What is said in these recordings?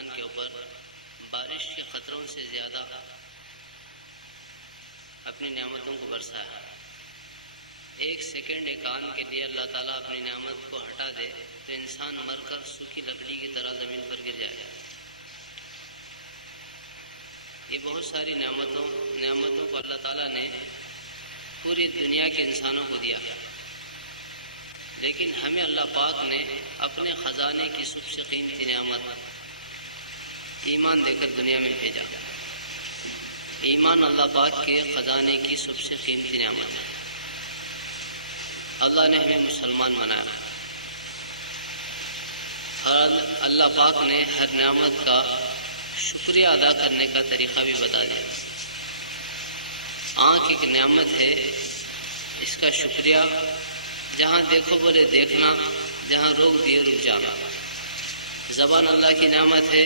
انسان کے اوپر بارش کے قطروں سے زیادہ اپنی نعمتوں کو برسایا. ایک سیکنڈ ایک آن کے لیے اللہ تعالیٰ اپنی نعمت کو ہٹا دے تو انسان مر کر سوکھی لکڑی کی طرح زمین پر گر جائے گا. یہ بہت ساری نعمتوں کو اللہ تعالیٰ نے پوری دنیا کے انسانوں کو دیا، لیکن ہمیں اللہ پاک نے اپنے خزانے کی سب سے قیمتی نعمت ایمان دے کر دنیا میں بھیجا. ایمان اللہ پاک کے خزانے کی سب سے قیمتی نعمت ہے. اللہ نے ہمیں مسلمان بنایا اور اللہ پاک نے ہر نعمت کا شکریہ ادا کرنے کا طریقہ بھی بتا دیا. آنکھ ایک نعمت ہے، اس کا شکریہ جہاں دیکھو بولے دیکھنا، جہاں روک دیے رک جانا. زبان اللہ کی نعمت ہے،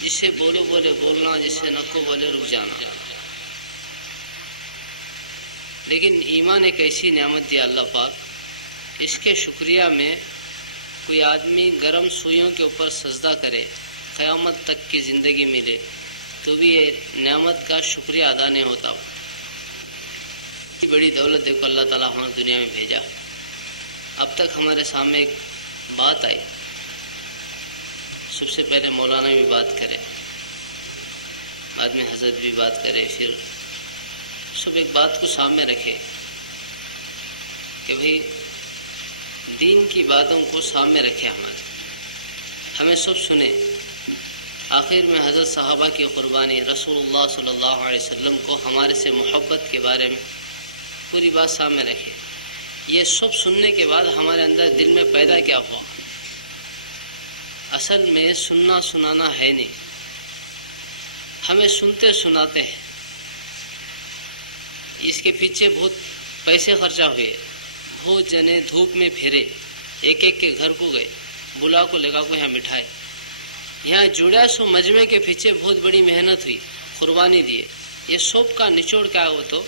جسے بولو بولے بولنا، جسے نکو بولے رک جانا. لیکن ایمان ایک ایسی نعمت دیا اللہ پاک، اس کے شکریہ میں کوئی آدمی گرم سوئیوں کے اوپر سجدہ کرے، قیامت تک کی زندگی ملے، تو بھی یہ نعمت کا شکریہ ادا نہیں ہوتا. بڑی دولت کو اللہ تعالیٰ ہماری دنیا میں بھیجا. اب تک ہمارے سامنے ایک بات آئی، سب سے پہلے مولانا بھی بات کرے، بعد میں حضرت بھی بات کرے، پھر سب ایک بات کو سامنے رکھے کہ بھئی دین کی باتوں کو سامنے رکھے، ہمیں سب سنے. آخر میں حضرت صحابہ کی قربانی، رسول اللہ صلی اللہ علیہ وسلم کو ہمارے سے محبت کے بارے میں پوری بات سامنے رکھے. یہ سب سننے کے بعد ہمارے اندر دل میں پیدا کیا ہوا؟ اصل میں سننا سنانا ہے نہیں، ہمیں سنتے سناتے ہیں. اس کے پیچھے بہت پیسے خرچہ ہوئے، بہت جنے دھوپ میں پھیرے، ایک ایک کے گھر کو گئے، بلا کو لگا کو یہاں مٹھائے، یہاں جڑا سو مجمع کے پیچھے بہت بڑی محنت ہوئی، قربانی دیے. یہ سب کا نچوڑ کیا ہو؟ تو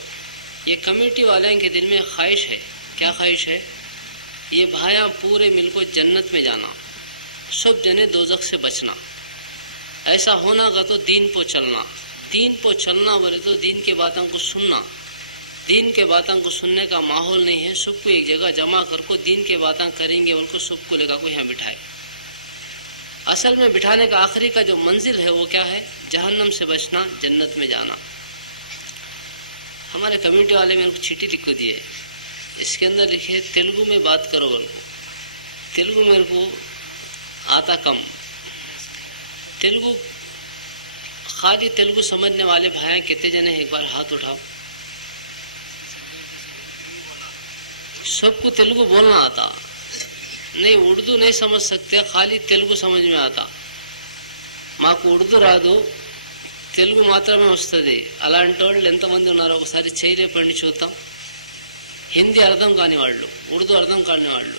یہ کمیٹی والوں کے دل میں خواہش ہے. کیا خواہش ہے؟ یہ بھائیاں پورے مل کو جنت میں جانا، سب جنے دوزخ سے بچنا. ایسا ہونا گا تو دین پہ چلنا. دین پہ چلنا بولے تو دین کے باتوں کو سننا. دین کے باتوں کو سننے کا ماحول نہیں ہے. سب کو ایک جگہ جمع کر کو دین کے باتیں کریں گے، ان کو سب کو لگا کو یہاں بٹھائے. اصل میں بٹھانے کا آخری کا جو منزل ہے وہ کیا ہے؟ جہنم سے بچنا، جنت میں جانا. ہمارے کمیٹی والے میرے کو چٹھی لکھ کو دیے، اس کے اندر لکھے تیلگو میں بات کرو. ان کو تیلگو میرے کو آتا کم. تیلگو خالی تیلگو سمجھنے والے بھائی کتنے جنے ایک بار ہاتھ اٹھاؤ. سب کو تیلگو بولنا آتا نہیں، اردو نہیں سمجھ سکتے، خالی تیلگو سمجھ میں آتا. ماں کو اردو రాదు, తెలుగు మాత్రమే వస్తుంది. అలాంటి వాళ్ళు ఎంతమంది ఉన్నారో ఒకసారి చేయలే పండి చూద్దాం. హిందీ అర్థం కాని వాళ్ళు, ఉర్దూ అర్థం కాని వాళ్ళు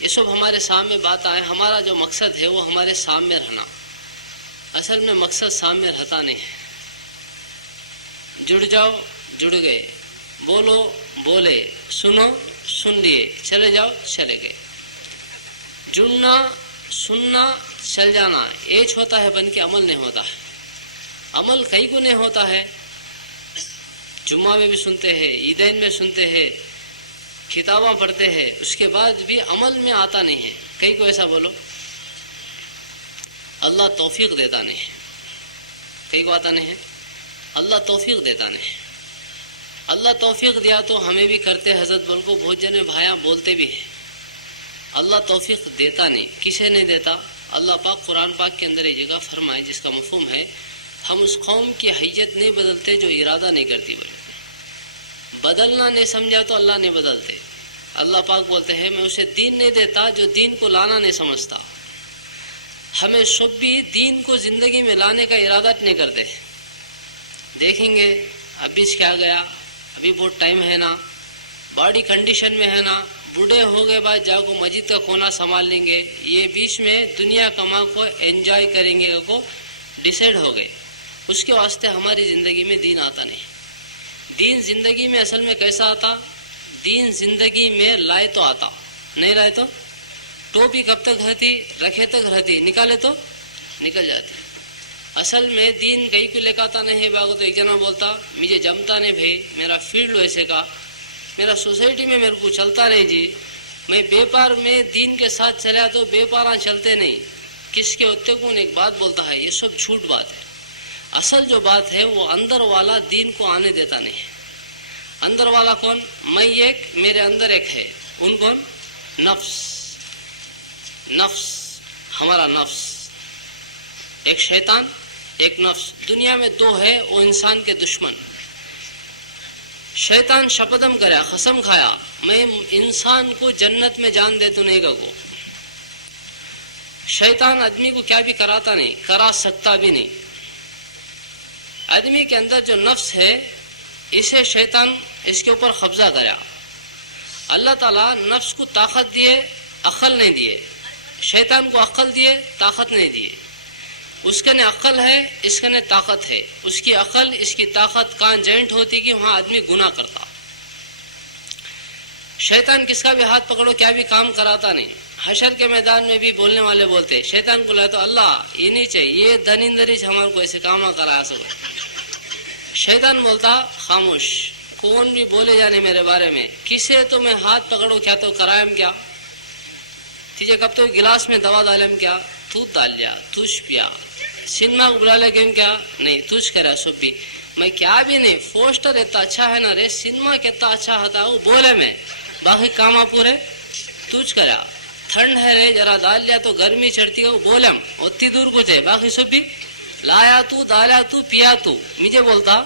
یہ سب ہمارے سامنے بات آئے. ہمارا جو مقصد ہے وہ ہمارے سامنے رہنا. اصل میں مقصد سامنے رہتا نہیں ہے. جڑ جاؤ، جڑ گئے، بولو بولے، سنو سن لیے، چلے جاؤ چلے گئے. جڑنا، سننا، چل جانا ایج ہوتا ہے، بن کے عمل نہیں ہوتا ہے. عمل کئی گنے ہوتا ہے. جمعہ میں بھی سنتے ہیں، عیدین میں سنتے ہیں، کتاباں پڑھتے ہیں، اس کے بعد بھی عمل میں آتا نہیں ہے. کئی کو ایسا بولو اللہ توفیق دیتا نہیں ہے. کئی کو آتا نہیں ہے، اللہ توفیق دیتا نہیں. اللہ توفیق دیا تو ہمیں بھی کرتے. حضرت بول کو بہت جنے بھائیاں بولتے بھی ہیں. اللہ توفیق دیتا نہیں. کسے نہیں دیتا؟ اللہ پاک قرآن پاک کے اندر ایک جگہ فرمائے جس کا مفہوم ہے ہم اس قوم کی حیت نہیں بدلتے جو ارادہ نہیں کرتی. بولے بدلنا نہیں سمجھا تو اللہ نہیں بدلتے. اللہ پاک بولتے ہیں میں اسے دین نہیں دیتا جو دین کو لانا نہیں سمجھتا. ہمیں سب بھی دین کو زندگی میں لانے کا ارادہ نہیں کرتے. دیکھیں گے ابھی کیا گیا، ابھی بہت ٹائم ہے نا، باڈی کنڈیشن میں ہے نا، بوڑھے ہو گئے بعد جا کو مسجد کا کونا سنبھال لیں گے. یہ بیچ میں دنیا کما کو انجوائے کریں گے کو ڈیسائیڈ ہو گئے. اس کے واسطے ہماری زندگی میں دین آتا نہیں. دین زندگی میں اصل میں کیسا آتا؟ دین زندگی میں لائے تو آتا، نہیں لائے تو ٹوپی کب تک رہتی؟ رکھے تک رہتی، نکالے تو نکل جاتی. اصل میں دین کہیں کو لے کے آتا نہیں ہے. باغو تو ایک جنا بولتا مجھے جمتا نہیں بھائی، میرا فیلڈ ویسے کا، میرا سوسائٹی میں میرے کو چلتا رہے جی، میں بے پار میں دین کے ساتھ چلا تو بے پاراں چلتے نہیں. کس کے ہوتے کون ایک بات بولتا ہے، یہ سب جھوٹ بات ہے. اصل جو بات ہے وہ اندر والا دین کو آنے دیتا نہیں ہے. اندر والا کون؟ میں ایک، میرے اندر ایک ہے. ان کون؟ نفس. نفس ہمارا نفس، ایک شیطان ایک نفس. دنیا میں دو ہے، وہ انسان کے دشمن. شیطان شپدم کریا، قسم کھایا میں انسان کو جنت میں جان دے تو نہیں گو. شیطان آدمی کو کیا بھی کراتا نہیں، کرا سکتا بھی نہیں. آدمی کے اندر جو نفس ہے اسے شیطان اس کے اوپر قبضہ کریا. اللہ تعالیٰ نفس کو طاقت دیے، عقل نہیں دیے. شیطان کو عقل دیے، طاقت نہیں دیے. اس کے نے عقل ہے، اس کے نے طاقت ہے. اس کی عقل اس کی طاقت کہاں جوائنٹ ہوتی کہ وہاں آدمی گناہ کرتا. شیطان کس کا بھی ہاتھ پکڑو کیا بھی کام کراتا نہیں. حشر کے میدان میں بھی بولنے والے بولتے شیطان کو لے تو اللہ یہ نہیں چاہیے، یہ دنندری ہمارے کو ایسے کام کرا سکو. شیطان بولتا خاموش، کون بھی بولے جانے میرے بارے میں، کسے تو میں ہاتھ پکڑو کیا تو کرائم کیا، تیجے کب تو گلاس میں دوا ڈالم کیا، تو ڈال لیا، تجھ پیا. سنیما کو بلا لے گیم کیا، نہیں تجھ کرا سب بھی. میں کیا بھی نہیں، پوسٹر اتنا اچھا ہے نا رے، سنیما کتنا اچھا ہوتا وہ بولے میں، باقی کام پورے تجھ کرا. ٹھنڈ ہے رے ذرا ڈال لیا تو گرمی چڑھتی ہے وہ بولم اتنی دور کو تھے، باقی سب بھی لایا تو، ڈالا تو، پیا تو. مجھے بولتا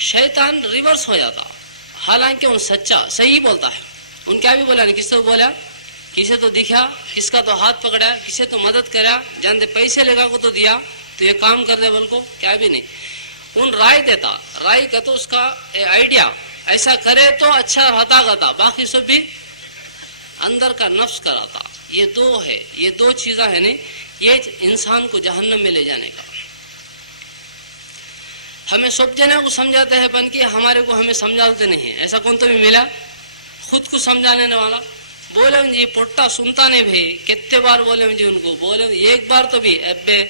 شیطان ریورس ہو جاتا. حالانکہ ان سچا صحیح بولتا ہے. ان کیا بھی بولا نہیں، کس سے بولا، کسے تو دکھا، کس کا تو ہاتھ پکڑا، کسے تو مدد کرا، جانتے پیسے لگا کو تو دیا تو یہ کام کر دے بول کو کیا بھی نہیں. ان رائے دیتا، رائے کا تو اس کا آئیڈیا ایسا کرے تو اچھا رہتا گتا، باقی سب بھی اندر کا نفس کراتا. یہ دو ہے، یہ دو چیزاں ہیں نہیں، یہ انسان کو جہنم میں لے جانے کا. ہمیں سب جنے کو سمجھاتے ہیں بن کے، ہمارے کو ہمیں سمجھاتے نہیں ہیں. ایسا کون تو بھی ملا خود کو سمجھانے والا؟ بولے جی پٹا سنتا نہیں بھائی، کتنے بار بولے جی ان کو، بولے ایک بار تو بھی ابے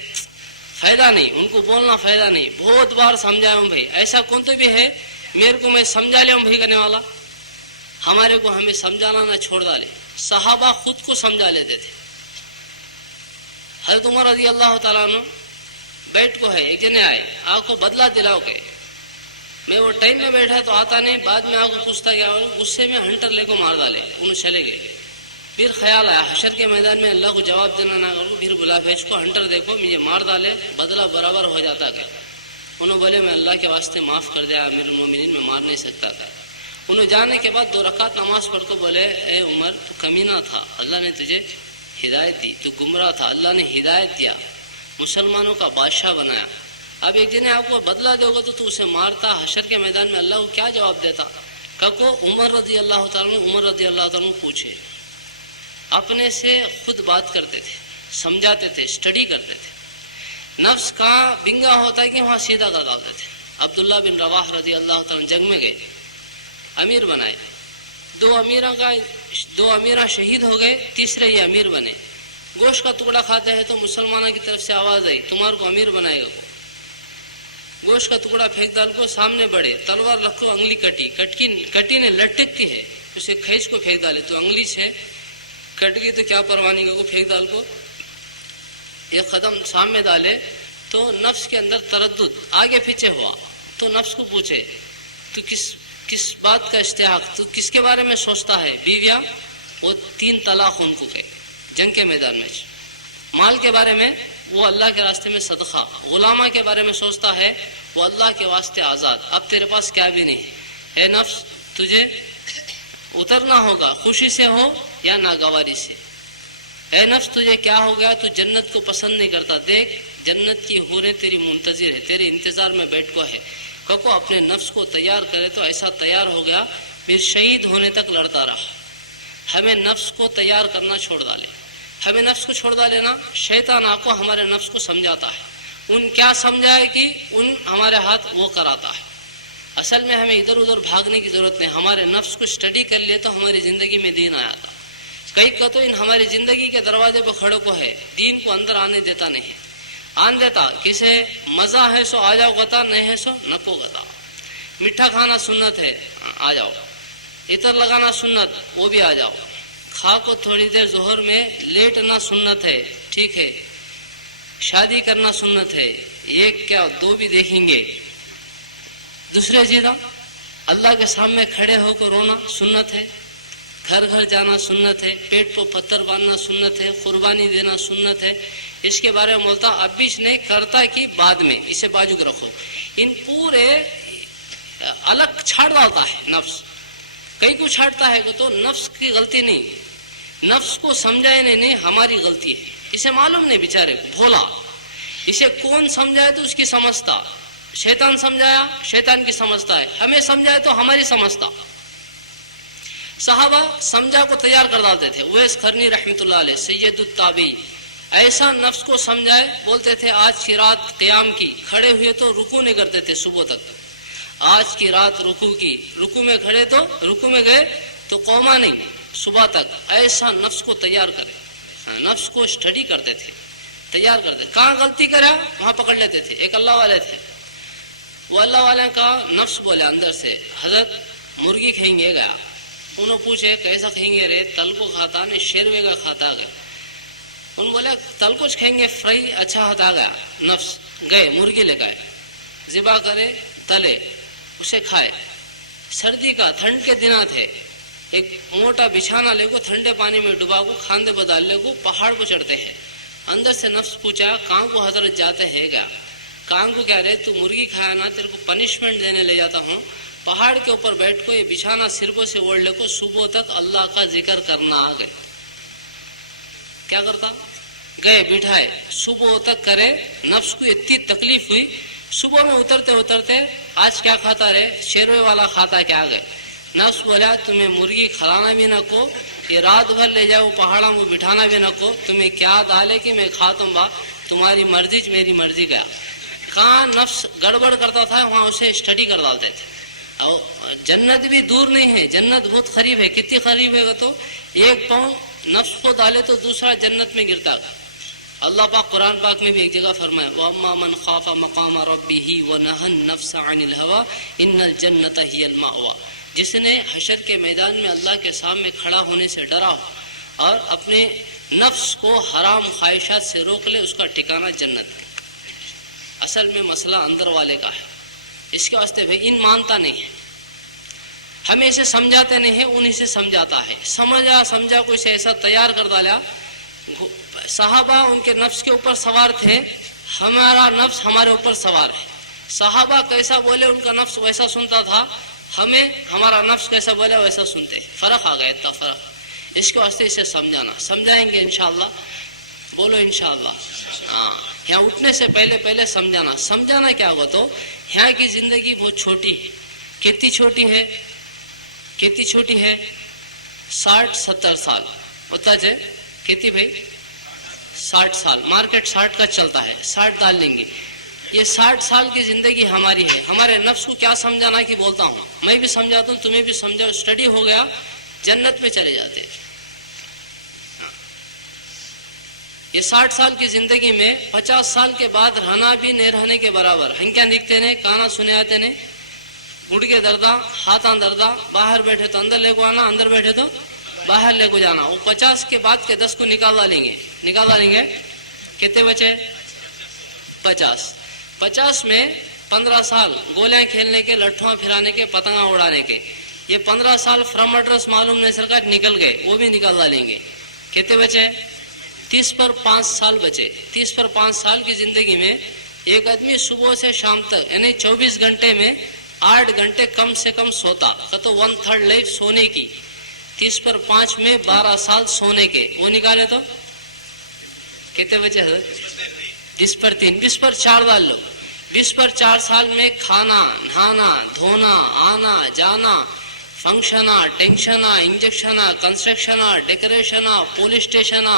فائدہ نہیں، ان کو بولنا فائدہ نہیں. بہت بار سمجھایا ہوں بھائی. ایسا کون تو بھی ہے میرے کو میں سمجھا لیا ہوں بھائی کرنے والا؟ ہمارے کو ہمیں سمجھانا نہ چھوڑ ڈالے. صحابہ خود کو سمجھا لیتے تھے. حضرت عمر رضی اللہ تعالیٰ عنہ بیٹھ کو ہے، ایک جنے آئے آپ کو بدلہ دلاؤ کے، میں وہ ٹائم میں بیٹھا تو آتا نہیں، بعد میں آپ کو پوچھتا گیا، غصے میں ہنٹر لے کو مار ڈالے، انہوں چلے گئے. پھر خیال آیا حشر کے میدان میں اللہ کو جواب دینا نہ کروں، پھر بلا بھیج کو ہنٹر دیکھو مجھے مار ڈالے، بدلہ برابر ہو جاتا کیا؟ انہوں بولے میں اللہ کے واسطے معاف کر دیا، امیر المومنین میں مار نہیں سکتا تھا. انہوں جانے کے بعد 2 رکعت نماز پڑھ کو بولے اے عمر تو کمینہ تھا، اللہ نے تجھے ہدایت دی، تو گمراہ تھا، اللہ نے ہدایت دیا، مسلمانوں کا بادشاہ بنایا. اب ایک جنے آپ کو بدلہ دے گا تو اسے مارتا، حشر کے میدان میں اللہ کو کیا جواب دیتا؟ کبو عمر رضی اللہ تعالیٰ پوچھے، اپنے سے خود بات کرتے تھے، سمجھاتے تھے، اسٹڈی کرتے تھے. نفس کہاں بنگا ہوتا ہے کہ وہاں سیدھا کرتے تھے. عبداللہ بن رواح رضی اللہ تعالیٰ جنگ میں گئے، امیر بنائے. 2 امیراں شہید ہو گئے، تیسرے یہ امیر بنے. گوشت کا ٹکڑا کھاتے ہیں تو مسلمانوں کی طرف سے آواز آئی تمہارے کو امیر بنائے گا. گوشت کا ٹکڑا پھینک ڈال کو، سامنے بڑھے، تلوار رکھو، انگلی کٹی نے لٹکتی ہے، اسے کھینچ کو پھینک ڈالے تو انگلی سے کٹ گئی تو کیا پروانی کو پھینک ڈال کو. ایک قدم سامنے ڈالے تو نفس کے اندر تردد آگے پیچھے ہوا تو نفس کو پوچھے تو کس بات کا اشتیاق، تو کس کے بارے میں سوچتا ہے؟ بیویاں وہ 3 طلاق ان کو گئے جنگ کے میدان میں. مال کے بارے میں وہ اللہ کے راستے میں صدقہ، غلامہ کے بارے میں سوچتا ہے وہ اللہ کے واسطے آزاد. اب تیرے پاس کیا بھی نہیں. اے نفس تجھے اترنا ہوگا، خوشی سے ہو یا ناگواری سے. اے نفس تجھے کیا ہو گیا، تو جنت کو پسند نہیں کرتا، دیکھ جنت کی حوریں تیری منتظر ہے، تیرے انتظار میں بیٹھ کو ہے. کو اپنے نفس کو تیار کرے تو ایسا تیار ہو گیا پھر شہید ہونے تک لڑتا رہا. ہمیں نفس کو تیار کرنا چھوڑ ڈالے، ہمیں نفس کو چھوڑ ڈالے نا. شیطان آپ کو ہمارے نفس کو سمجھاتا ہے، ان کیا سمجھائے کہ ان ہمارے ہاتھ وہ کراتا ہے. اصل میں ہمیں ادھر ادھر بھاگنے کی ضرورت نہیں. ہمارے نفس کو اسٹڈی کر لیے تو ہماری زندگی میں دین آیا تھا. کئی کا تو ان ہماری زندگی کے دروازے پہ کھڑے کو ہے, دین کو اندر آنے دیتا نہیں. آن دیتا کسے مزہ ہے سو آ جاؤ گتا, نہیں ہے سو نکو گتا. میٹھا کھانا سنت ہے, آ جاؤ. عطر لگانا سنت, وہ بھی آ جاؤ. کھا کو تھوڑی دیر ظہر میں لیٹنا سنت ہے, ٹھیک ہے. شادی کرنا سنت ہے, ایک کیا دو بھی دیکھیں گے. دوسرے چیز اللہ کے سامنے کھڑے ہو کر رونا سنت ہے. گھر گھر جانا سنت ہے. پیٹ کو پتھر باندھنا سنت ہے. قربانی دینا سنت ہے. اس کے بارے میں بولتا اب بھی نہیں کرتا کہ بعد میں اسے باجوک رکھو. ان پورے الگ چھاڑ ڈالتا ہے نفس. کئی کو چھاڑتا ہے تو نفس کی غلطی نہیں, نفس کو سمجھائے نہیں ہماری غلطی ہے. اسے معلوم نہیں بیچارے کو بھولا. اسے کون سمجھائے تو اس کی سمجھتا. شیطان سمجھایا شیطان کی سمجھتا ہے, ہمیں سمجھائے تو ہماری سمجھتا. صحابہ سمجھا کو تیار کر ڈالتے تھے. اویس قرنی رحمۃ اللہ علیہ سید التابعی ایسا نفس کو سمجھائے, بولتے تھے آج کی رات قیام کی, کھڑے ہوئے تو رکوع نہیں کرتے تھے صبح تک. آج کی رات رکوع کی, رکوع میں کھڑے تو رکوع میں گئے تو قوما نہیں صبح تک. ایسا نفس کو تیار کرے, نفس کو اسٹڈی کرتے تھے, تیار کرتے. کہاں غلطی کرا وہاں پکڑ لیتے تھے. ایک اللہ والے تھے, وہ اللہ والے کا نفس بولے اندر سے حضرت مرغی کھائیں گے. گیا انہوں پوچھے کیسا کھائیں گے رے, تل کو کھاتا نہیں شیروے کا کھاتا. گئے ان بولے تل کو کھائیں گے فرائی اچھا ہوتا. گیا نفس گئے مرغی لے گئے, ذبح کرے تلے اسے کھائے. سردی کا ٹھنڈ کے دن تھے, ایک موٹا بچھانا لے کو ٹھنڈے پانی میں ڈبا کو کھاندے بدال لے کو پہاڑ کو چڑھتے ہیں. اندر سے نفس پوچھا کہاں کو حضرت جاتے ہیں. گیا کہاں کو کیا رہے تو مرغی کھایا نا, تیرے کو پنشمنٹ دینے لے جاتا ہوں. پہاڑ کے اوپر بیٹھ کو یہ بچھانا سرکوں سے اوڑھ لے کو صبح تک اللہ کا ذکر کرنا. آ گئے کیا کرتا, گئے بٹھائے صبح تک کرے. نفس کو اتنی تکلیف ہوئی, صبح میں اترتے اترتے آج کیا کھاتا رہے, شیروے والا کھاتا. کیا گئے نفس بولا تمہیں مرغی کھلانا بھی نہ کو, یہ رات بھر لے جاؤ پہاڑوں میں بٹھانا بھی نہ کو, تمہیں کیا ڈالے کہ میں کھا دوں گا, تمہاری مرضی میری مرضی. گیا کہاں نفس گڑبڑ کرتا تھا وہاں اسے اسٹڈی کر ڈالتے تھے. جنت بھی دور نہیں ہے, جنت بہت قریب ہے. کتنی قریب ہے تو ایک پاؤں نفس کو ڈالے تو دوسرا جنت میں گرتا. اللہ پاک قرآن پاک میں بھی ایک جگہ فرمایا وَأَمَّا مَنْ خَافَ مَقَامَ رَبِّهِ وَنَهَى النَّفْسَ عَنِ الْهَوَىٰ إِنَّ الْجَنَّةَ هِيَ الْمَأْوَىٰ. جس نے حشر کے میدان میں اللہ کے سامنے کھڑا ہونے سے ڈرا ہو اور اپنے نفس کو حرام خواہشات سے روک لے, اس کا ٹھکانہ جنت. اصل میں مسئلہ اندر والے کا ہے. اس کے واسطے بھائی ان مانتا نہیں ہے, ہمیں اسے سمجھاتے نہیں ہے, انہیں سے سمجھاتا ہے. سمجھا کوئی سے ایسا تیار کر ڈالا. صحابہ ان کے نفس کے اوپر سوار تھے, ہمارا نفس ہمارے اوپر سوار ہے. صحابہ کیسا بولے ان کا نفس ویسا سنتا تھا, ہمیں ہمارا نفس کیسا بولے ویسا سنتے. فرق آ گیا, اتنا فرق. اس کے واسطے اسے سمجھانا, سمجھائیں گے انشاءاللہ. بولو انشاءاللہ. ہاں, یہاں اٹھنے سے پہلے سمجھانا. سمجھانا کیا ہوا تو یہاں کی زندگی بہت چھوٹی ہے. کتنی چھوٹی ہے, کتنی چھوٹی ہے, 60-70 سال ہوتا جائے. کتنی بھائی 60 سال. مارکیٹ 60 کا چلتا ہے, 60 ڈال لیں گے. یہ 60 سال کی زندگی ہماری ہے. ہمارے نفس کو کیا سمجھانا کہ بولتا ہوں, میں بھی سمجھاتا ہوں, تمہیں بھی سمجھاؤ. اسٹڈی ہو گیا جنت میں چلے جاتے. یہ 60 سال کی زندگی میں 50 سال کے بعد رہنا بھی نہیں رہنے کے برابر. ہنکیاں دکھتے نے, کانا سنے آتے نے, گھٹکے دردہ, ہاتھاں دردہ. باہر بیٹھے تو اندر لے کو آنا, اندر بیٹھے تو باہر لے کو جانا. وہ 50 کے بعد کے 10 کو نکال ڈالیں گے. کتنے بچے 50. 50 میں 15 سال گولیاں کھیلنے کے, لٹھواں پھرانے کے, پتنگاں اڑانے کے. یہ 15 سال فرام ایڈریس معلوم نہیں سرکار نکل گئے, وہ بھی نکال ڈالیں گے. کتنے بچے 30 پر 5 سال بچے. 30 پر 5 سال کی زندگی میں ایک آدمی صبح سے شام تک یعنی 24 گھنٹے میں 8 گھنٹے کم سے کم سوتا. تو 1/3 لائف سونے کی. 30 پر 5 میں 12 سال سونے کے, وہ نکالے تو کتنے بچے 20 پر 3, 20 پر 4 ڈال لو. 20 پر 4 سال میں کھانا, نہانا, دھونا, آنا جانا, ಫಂಕ್ಷನಾ, ಟೆನ್ಷನಾ, ಇಂಜೆಕ್ಷನಾ, ಕನ್ಸ್ಟ್ರಕ್ಷನಾ, ಡೆಕೋರೇಷನಾ, ಪೊಲೀಸ್ ಸ್ಟೇಷನಾ,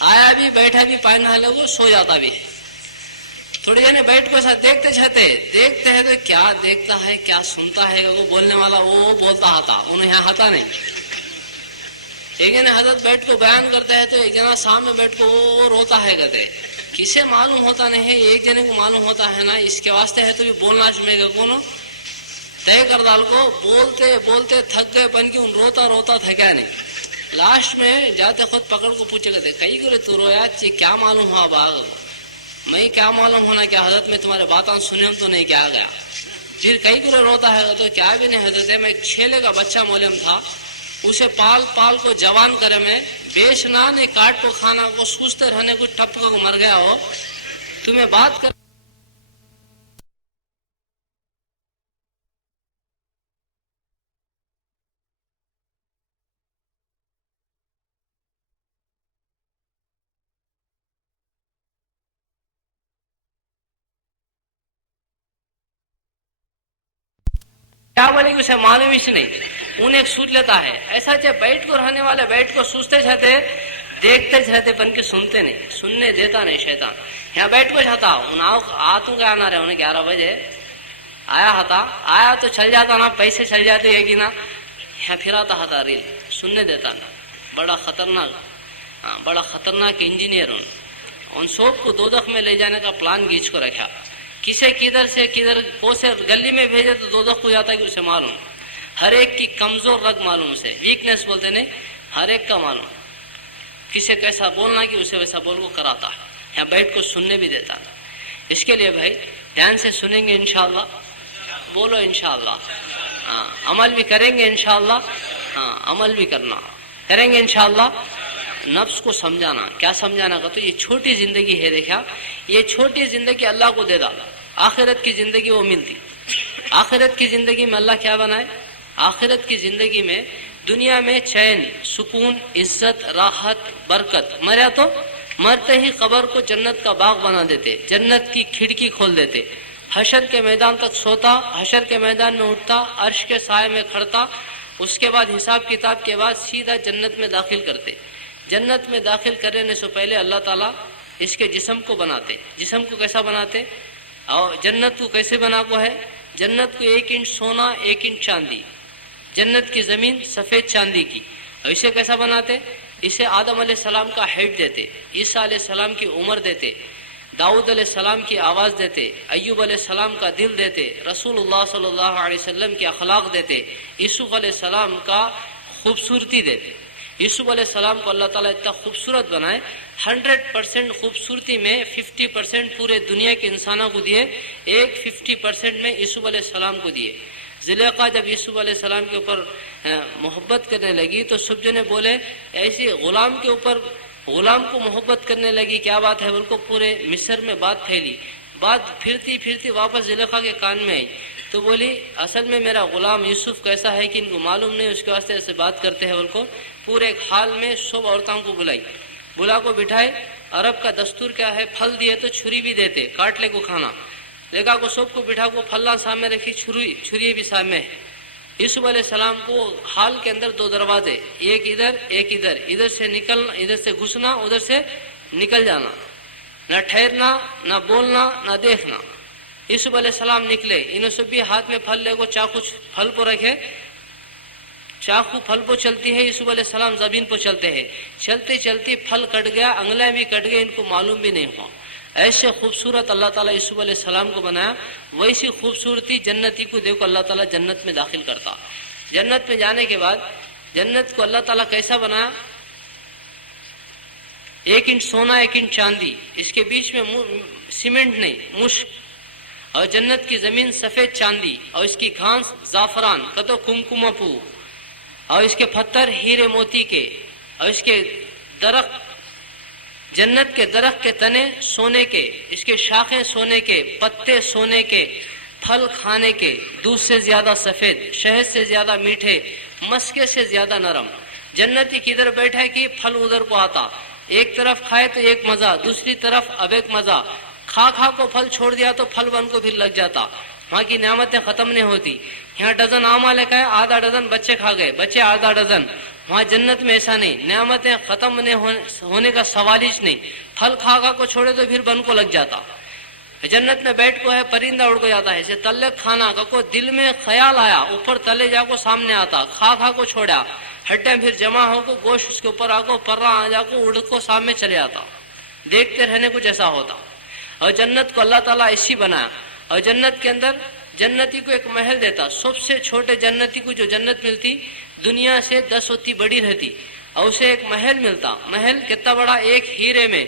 آیا بھی بیٹھا بھی پانی نہ لگو سو جاتا بھی ہے. تھوڑی جنے بیٹھ کو ساتھ دیکھتے ہیں تو کیا دیکھتا ہے کیا سنتا ہے. وہ بولنے والا وہ بولتا ہتا انہیں یہاں ہتا نہیں. ایک جنے حضرت بیٹھ کو بیان کرتا ہے تو ایک جنا سامنے بیٹھ کو وہ روتا ہے کہتے. کسے معلوم ہوتا نہیں ہے, ایک جنے کو معلوم ہوتا ہے نا اس کے واسطے ہے تو بھی بولنا چاہیے گا کونو طے کر ڈال کو. بولتے بولتے تھک گئے بن کے ان روتا روتا تھکا نہیں. لاسٹ میں جاتے خود پکڑ کو پوچھے گئے کئی گرے تو رویا چی کیا معلوم ہوا باغ. میں کیا معلوم ہونا کہ حضرت میں تمہارے باتاں سنے ہم تو نہیں کیا گیا. پھر کئی گرے روتا ہے تو کیا بھی نہیں حضرت ہے میں ایک چھیلے کا بچہ مولم تھا اسے پال پال کو جوان کرے میں بیچنا نے کاٹ کو کھانا کو سوچتے رہنے کو ٹپ کو مر گیا ہو تمہیں بات کر. کیا بولے اسے معلوم ہی نہیں انہیں ایک سوچ لیتا ہے. ایسا چاہے بیٹھ کو رہنے والے بیٹھ کو سوچتے رہتے دیکھتے رہتے پن کے سنتے نہیں سننے دیتا نہیں شیطان. یہاں بیٹھ کو چاہتا آتوں کا آنا رہے انہیں 11 بجے آیا ہتا آیا تو چل جاتا نا پیسے چل جاتے ہے کہ نا یہاں پھر آتا ہتا ریل سننے دیتا نا. بڑا خطرناک انجینئر ان سب کو دوزخ میں لے جانے کا پلان گیچ کو رکھا. کسے کدھر سے کدھر کو سے گلی میں بھیجے تو دوزخ کو جاتا ہے کہ اسے معلوم. ہر ایک کی کمزور رگ معلوم اسے ویکنیس بولتے نہیں ہر ایک کا معلوم. کسے کیسا بولنا کہ اسے ویسا بول کو کراتا ہے. یہاں بیٹھ کو سننے بھی دیتا نا. اس کے لیے بھائی دھیان سے سنیں گے انشاءاللہ. بولو انشاءاللہ. ہاں عمل بھی کریں گے انشاءاللہ. ہاں عمل بھی کریں گے انشاءاللہ. نفس کو سمجھانا کیا سمجھانا کا تو یہ چھوٹی زندگی ہے. دیکھا یہ چھوٹی زندگی اللہ کو دے دا. آخرت کی زندگی وہ ملتی. آخرت کی زندگی میں اللہ کیا بنائے. آخرت کی زندگی میں دنیا میں چین سکون عزت راحت برکت. مریا تو مرتے ہی قبر کو جنت کا باغ بنا دیتے جنت کی کھڑکی کھول دیتے. حشر کے میدان تک سوتا حشر کے میدان میں اٹھتا عرش کے سائے میں کھڑتا. اس کے بعد حساب کتاب کے بعد سیدھا جنت میں داخل کرتے. جنت میں داخل کرنے سے پہلے اللہ تعالیٰ اس کے جسم کو بناتے. جسم کو کیسا بناتے اور جنت کو کیسے بنا کو ہے. جنت کو 1 انچ سونا 1 انچ چاندی. جنت کی زمین سفید چاندی کی. اور اسے کیسا بناتے. اسے آدم علیہ السلام کا ہیڈ دیتے عیسیٰ علیہ السلام کی عمر دیتے داؤد علیہ السلام کی آواز دیتے ایوب علیہ السلام کا دل دیتے رسول اللہ صلی اللہ علیہ وسلم کے اخلاق دیتے یوسف علیہ السلام کا خوبصورتی دیتے. یوسف علیہ السلام کو اللہ تعالیٰ اتنا خوبصورت بنائے 100% خوبصورتی میں 50% پورے دنیا کے انسانوں کو دیے 50% میں یوسف علیہ السلام کو دیے. زلیخا جب یوسف علیہ السلام کے اوپر محبت کرنے لگی تو سب جنے بولے ایسی غلام کے اوپر غلام کو محبت کرنے لگی کیا بات ہے. بول کو پورے مصر میں بات پھیلی. بات پھرتی پھرتی واپس زلیخا کے کان میں آئی تو بولی اصل میں میرا غلام یوسف کیسا ہے کہ ان کو معلوم نہیں اس کے واسطے ایسے بات کرتے ہیں. بول کو پورے ایک حال میں سب عورتوں کو بلا کو بٹھائے. عرب کا دستور کیا ہے پھل دیے تو چھری بھی دیتے کاٹ لے کو کھانا. لگا کو سب کو بٹھا کو پھلا سامنے رکھی چھری بھی سامنے. یوسف علیہ السلام کو حال کے اندر 2 دروازے ایک ادھر ادھر سے نکلنا ادھر سے گھسنا ادھر سے نکل جانا. نہ ٹھہرنا نہ بولنا نہ دیکھنا. یوسف علیہ السلام نکلے انہوں سے بھی ہاتھ میں پھل لے کو چاقو پھل کو رکھے. چاقو پھل کو چلتی ہے یوسف علیہ السلام زمین پر چلتے ہیں. چلتے چلتے پھل کٹ گیا انگلیاں بھی کٹ گئے ان کو معلوم بھی نہیں ہوا. ایسے خوبصورت اللہ تعالیٰ یوسف علیہ السلام کو بنایا. ویسی خوبصورتی جنتی کو دیکھو اللہ تعالیٰ جنت میں داخل کرتا. جنت میں جانے کے بعد جنت کو اللہ تعالیٰ کیسا بنایا 1 انچ سونا 1 انچ چاندی. اس کے بیچ میں سیمنٹ نہیں مشک. اور جنت کی زمین سفید چاندی اور اس کی گھاس زعفران کتو کمکم پو. اور اس کے پتھر ہیرے موتی کے. اور اس کے درخت جنت کے درخت کے تنے سونے کے اس کے شاخیں سونے کے پتے سونے کے پھل کھانے کے دودھ سے زیادہ سفید شہد سے زیادہ میٹھے مسکے سے زیادہ نرم. جنتی کدھر بیٹھا کہ پھل ادھر کو آتا. ایک طرف کھائے تو ایک مزہ دوسری طرف اب ایک مزہ. کھا کو پھل چھوڑ دیا تو پھل بن کو پھر لگ جاتا. وہاں کی نعمتیں ختم نہیں ہوتی. یہاں ڈزن آم لے کے آدھا ڈزن بچے کھا گئے بچے آدھا ڈزن. وہاں جنت میں ایسا نہیں، نعمتیں ختم ہونے کا سوال ہی نہیں. پھل کھا کو چھوڑے تو پھر بن کو لگ جاتا. جنت میں بیٹھ کو ہے پرندہ اڑ کو جاتا ہے. ایسے تلے کھانا کو دل میں خیال آیا اوپر تلے جا کو سامنے آتا، کھا کو چھوڑا، ہڈیں پھر جمع ہو کو گوشت اس کے اوپر آ کو پرا آ جا کو اڑ کو سامنے چلے آتا. دیکھتے رہنے کچھ ایسا ہوتا. اور جنت کو اللہ تعالیٰ ایسی بنایا. اور جنت کے اندر جنتی کو ایک محل دیتا. سب سے چھوٹے جنتی کو جو جنت ملتی دنیا سے 10 ہوتی بڑی رہتی، اور اسے ایک محل ملتا. محل کتنا بڑا، ایک ہیرے میں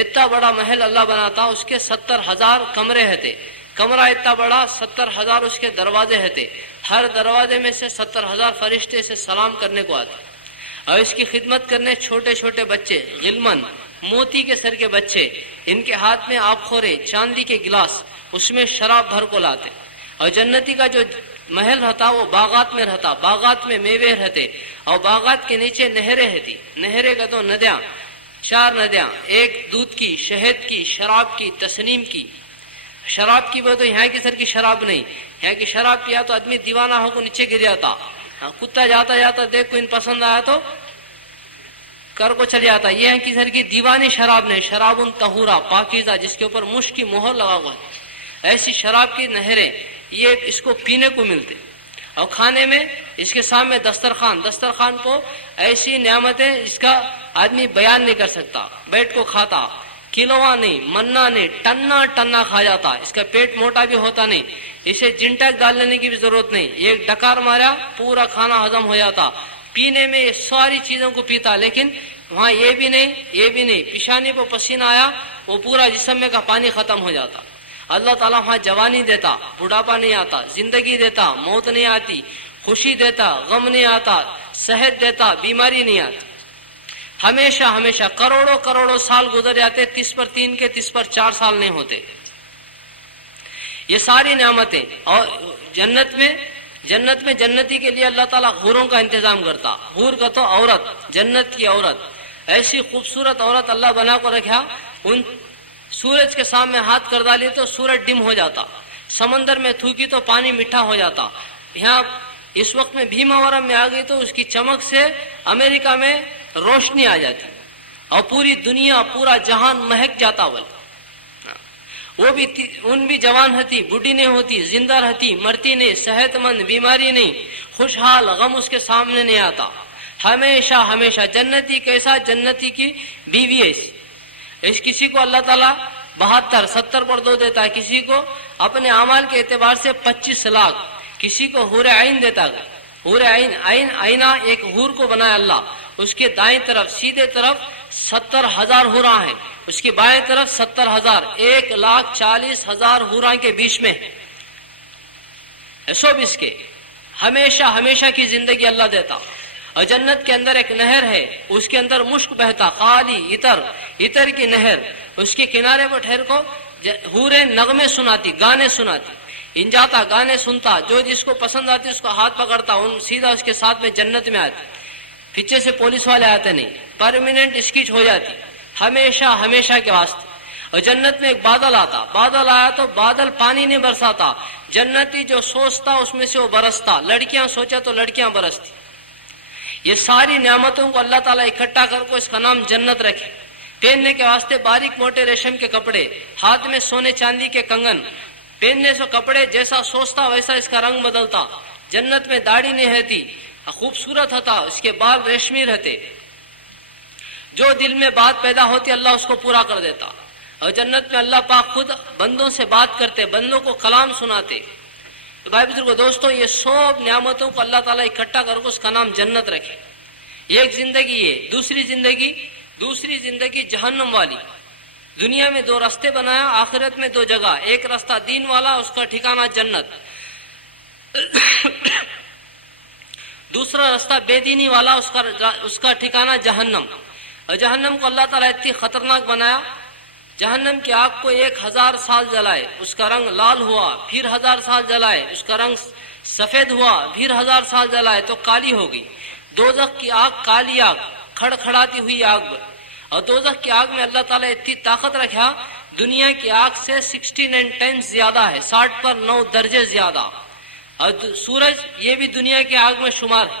اتنا بڑا محل اللہ بناتا. اس کے 70,000 کمرے رہتے. کمرہ اتنا بڑا، 70,000 اس کے دروازے رہتے. ہر دروازے میں سے 70,000 فرشتے سے سلام کرنے کو آتے. اور اس کی خدمت کرنے چھوٹے چھوٹے بچے، غلمن، موتی کے سر کے بچے، ان کے ہاتھ میں آب خورے، چاندی کے گلاس، اس میں شراب بھر کو لاتے. اور جنتی کا جو محل رہتا وہ باغات میں رہتا. باغات میں میوے رہتے، اور باغات کے نیچے نہریں رہتی. نہریں کا تو ندیاں، 4 ندیاں، ایک دودھ کی، شہد کی، شراب کی، تسنیم کی. شراب کی تو یہاں کی سر کی شراب نہیں. یہاں کی شراب پیا تو آدمی دیوانہ ہو کو نیچے گر جاتا. کتا جاتا جاتا دیکھ کو ان پسند آیا تو کر کو چل جاتا. یہ کی سر کی دیوانی شراب نہیں. شراب طہورا، پاکیزہ، جس کے اوپر مشک کی مہر لگا ہوا ہے. ایسی شراب کی نہریں یہ اس کو پینے کو ملتے. اور کھانے میں اس کے سامنے دسترخوان کو ایسی نعمتیں اس کا آدمی بیان نہیں کر سکتا. بیٹھ کو کھاتا، کلوا نہیں، منا نہیں، ٹنا کھا جاتا. اس کا پیٹ موٹا بھی ہوتا نہیں. اسے جنٹک ڈال لینے کی بھی ضرورت نہیں. ایک ڈکار مارا پورا کھانا ہضم ہو جاتا. پینے میں یہ ساری چیزوں کو پیتا. لیکن وہاں یہ بھی نہیں، پیشانی پہ پسینہ آیا وہ پورا جسم میں کا پانی ختم ہو جاتا. اللہ تعالیٰ وہاں جوانی دیتا، بڑھاپا نہیں آتا، زندگی دیتا، موت نہیں آتی، خوشی دیتا، غم نہیں آتا، صحت دیتا، بیماری نہیں آتی. ہمیشہ کروڑوں سال گزر جاتے، 30/3 کے 30/4 سال نہیں ہوتے. یہ ساری نعمتیں. اور جنت میں جنتی کے لیے اللہ تعالیٰ حوروں کا انتظام کرتا. حور کا تو عورت، جنت کی عورت، ایسی خوبصورت عورت اللہ بنا کو رکھا. ان سورج کے سامنے ہاتھ کر ڈالی تو سورج ڈم ہو جاتا. سمندر میں تھوکی تو پانی میٹھا ہو جاتا. یہاں اس وقت میں بھیماورم میں آ گئی تو اس کی چمک سے امریکہ میں روشنی آ جاتی اور پوری دنیا، پورا جہان مہک جاتا. وہ بھی ان بھی جوان رہتی، بوڑھی نہیں ہوتی، زندہ رہتی، مرتی نہیں، صحت مند، بیماری نہیں، خوشحال، غم اس کے سامنے نہیں آتا. ہمیشہ جنتی کیسا، جنتی کی بیوی ہے. اس کسی کو اللہ تعالیٰ 72 70 پر 2 دیتا ہے، کسی کو اپنے اعمال کے اعتبار سے 25 لاکھ، کسی کو حور عین دیتا ہے. حور عین آئینہ ایک حور کو بنایا اللہ. اس کے دائیں طرف سیدھے طرف 70,000 حوراں ہیں، اس کی بائیں طرف 70,000، 1,40,000 حوراں کے بیچ میں سب اس کے ہمیشہ کی زندگی اللہ دیتا. اور جنت کے اندر ایک نہر ہے، اس کے اندر مشک بہتا، خالی عطر کی نہر. اس کے کنارے پر ٹھہر کو حوریں نغمے سناتی، گانے سناتی. ان جاتا گانے سنتا، جو جس کو پسند آتی اس کو ہاتھ پکڑتا، ان سیدھا اس کے ساتھ میں جنت میں آتی. پیچھے سے پولیس والے آتے نہیں، پرماننٹ اسکیچ ہو جاتی ہمیشہ کے واسطے. اور جنت میں ایک بادل آیا تو بادل پانی نہیں برساتا. جنتی جو سوچتا اس میں سے وہ برستا. لڑکیاں سوچا تو لڑکیاں برستی. یہ ساری نعمتوں کو اللہ تعالیٰ اکٹھا کر کو اس کا نام جنت رکھے. پہننے کے واسطے باریک موٹے ریشم کے کپڑے، ہاتھ میں سونے چاندی کے کنگن. پہننے سے کپڑے جیسا سوچتا ویسا اس کا رنگ بدلتا. جنت میں داڑھی نہیں رہتی، خوبصورت ہوتا، اس کے بال ریشمی رہتے. جو دل میں بات پیدا ہوتی اللہ اس کو پورا کر دیتا. اور جنت میں اللہ پاک خود بندوں سے بات کرتے، بندوں کو کلام سناتے. تو بھائی بزرگو دوستو، یہ سب نعمتوں کو اللہ تعالیٰ اکٹھا کر کے اس کا نام جنت رکھے. ایک زندگی یہ، دوسری زندگی جہنم والی. دنیا میں 2 راستے بنایا، آخرت میں 2 جگہ. ایک راستہ دین والا، اس کا ٹھکانہ جنت. دوسرا راستہ بے دینی والا، اس کا ٹھکانہ جہنم. اور جہنم کو اللہ تعالیٰ اتنی خطرناک بنایا. جہنم کی آگ کو 1000 سال جلائے، اس کا رنگ لال ہوا، پھر 1000 سال جلائے، اس کا رنگ سفید ہوا، پھر 1000 سال جلائے تو کالی ہو گئی. دوزخ کی آگ کالی آگ، کھڑکھڑاتی ہوئی آگ. اور دوزخ کی آگ میں اللہ تعالیٰ اتنی طاقت رکھا، دنیا کی آگ سے 69 ٹائمز زیادہ ہے، 60 پر 9 درجے زیادہ. اور سورج یہ بھی دنیا کی آگ میں شمار ہے.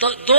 2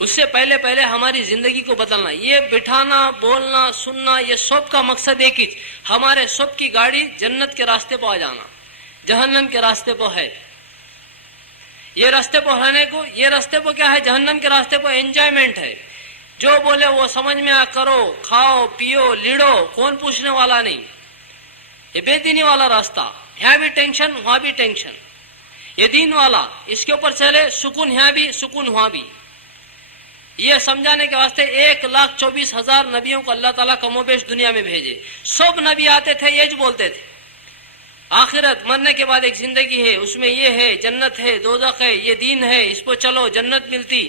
اس سے پہلے پہلے ہماری زندگی کو بدلنا. یہ بٹھانا بولنا سننا یہ سب کا مقصد ایک ہی, ہمارے سب کی گاڑی جنت کے راستے پہ آ جانا, جہنم کے راستے پہ ہے. یہ راستے پہ رہنے کو, یہ راستے پہ کیا ہے, جہنم کے راستے پہ انجوائمنٹ ہے. جو بولے وہ سمجھ میں آ کرو, کھاؤ پیو لیڑو, کون پوچھنے والا نہیں. یہ بے دینی والا راستہ, یہاں بھی ٹینشن وہاں بھی ٹینشن. یہ دین والا, اس کے اوپر چلے, سکون یہاں بھی سکون وہاں بھی. یہ سمجھانے کے واسطے 1,24,000 نبیوں کو اللہ تعالیٰ کم و بیش دنیا میں بھیجے. سب نبی آتے تھے یہ بولتے تھے آخرت مرنے کے بعد ایک زندگی ہے, اس میں یہ ہے, جنت ہے دوزخ ہے, یہ دین ہے, اس پہ چلو جنت ملتی.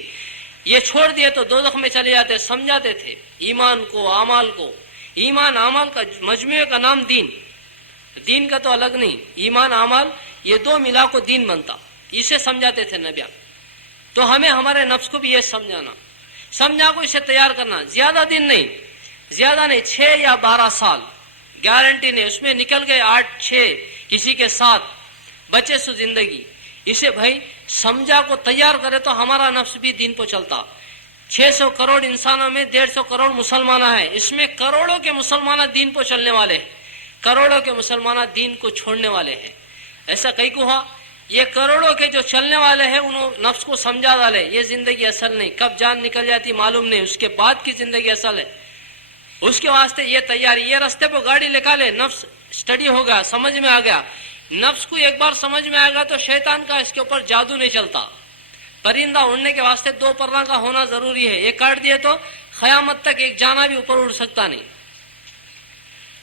یہ چھوڑ دیے تو دوزخ میں چلے جاتے. سمجھاتے تھے ایمان کو اعمال کو. ایمان اعمال کا مجموعے کا نام دین, دین کا تو الگ نہیں, ایمان اعمال یہ دو ملا کو دین بنتا. اسے سمجھاتے تھے نبی. تو ہمیں ہمارے نفس کو بھی یہ سمجھانا, سمجھا کو اسے تیار کرنا. زیادہ دن نہیں, زیادہ نہیں, 6 یا 12 سال گارنٹی نہیں. اس میں نکل گئے 8-6 کسی کے ساتھ بچے سو زندگی. اسے بھائی سمجھا کو تیار کرے تو ہمارا نفس بھی دین پہ چلتا. 600 کروڑ انسانوں میں 150 کروڑ مسلمان ہیں. اس میں کروڑوں کے مسلمان دین پہ چلنے والے ہیں, کروڑوں کے مسلمان دین کو چھوڑنے والے ہیں. ایسا کئی کو ہوا. یہ کروڑوں کے جو چلنے والے ہیں انہوں نفس کو سمجھا ڈالے یہ زندگی اصل نہیں, کب جان نکل جاتی معلوم نہیں, اس کے بعد کی زندگی اصل ہے. اس کے واسطے یہ تیاری, یہ راستے پہ گاڑی نکالے. نفس اسٹڈی ہو گیا, سمجھ میں آ گیا. نفس کو ایک بار سمجھ میں آئے گا تو شیطان کا اس کے اوپر جادو نہیں چلتا. پرندہ اڑنے کے واسطے 2 پروں کا ہونا ضروری ہے. یہ کاٹ دیے تو قیامت تک ایک جانا بھی اوپر اڑ سکتا نہیں.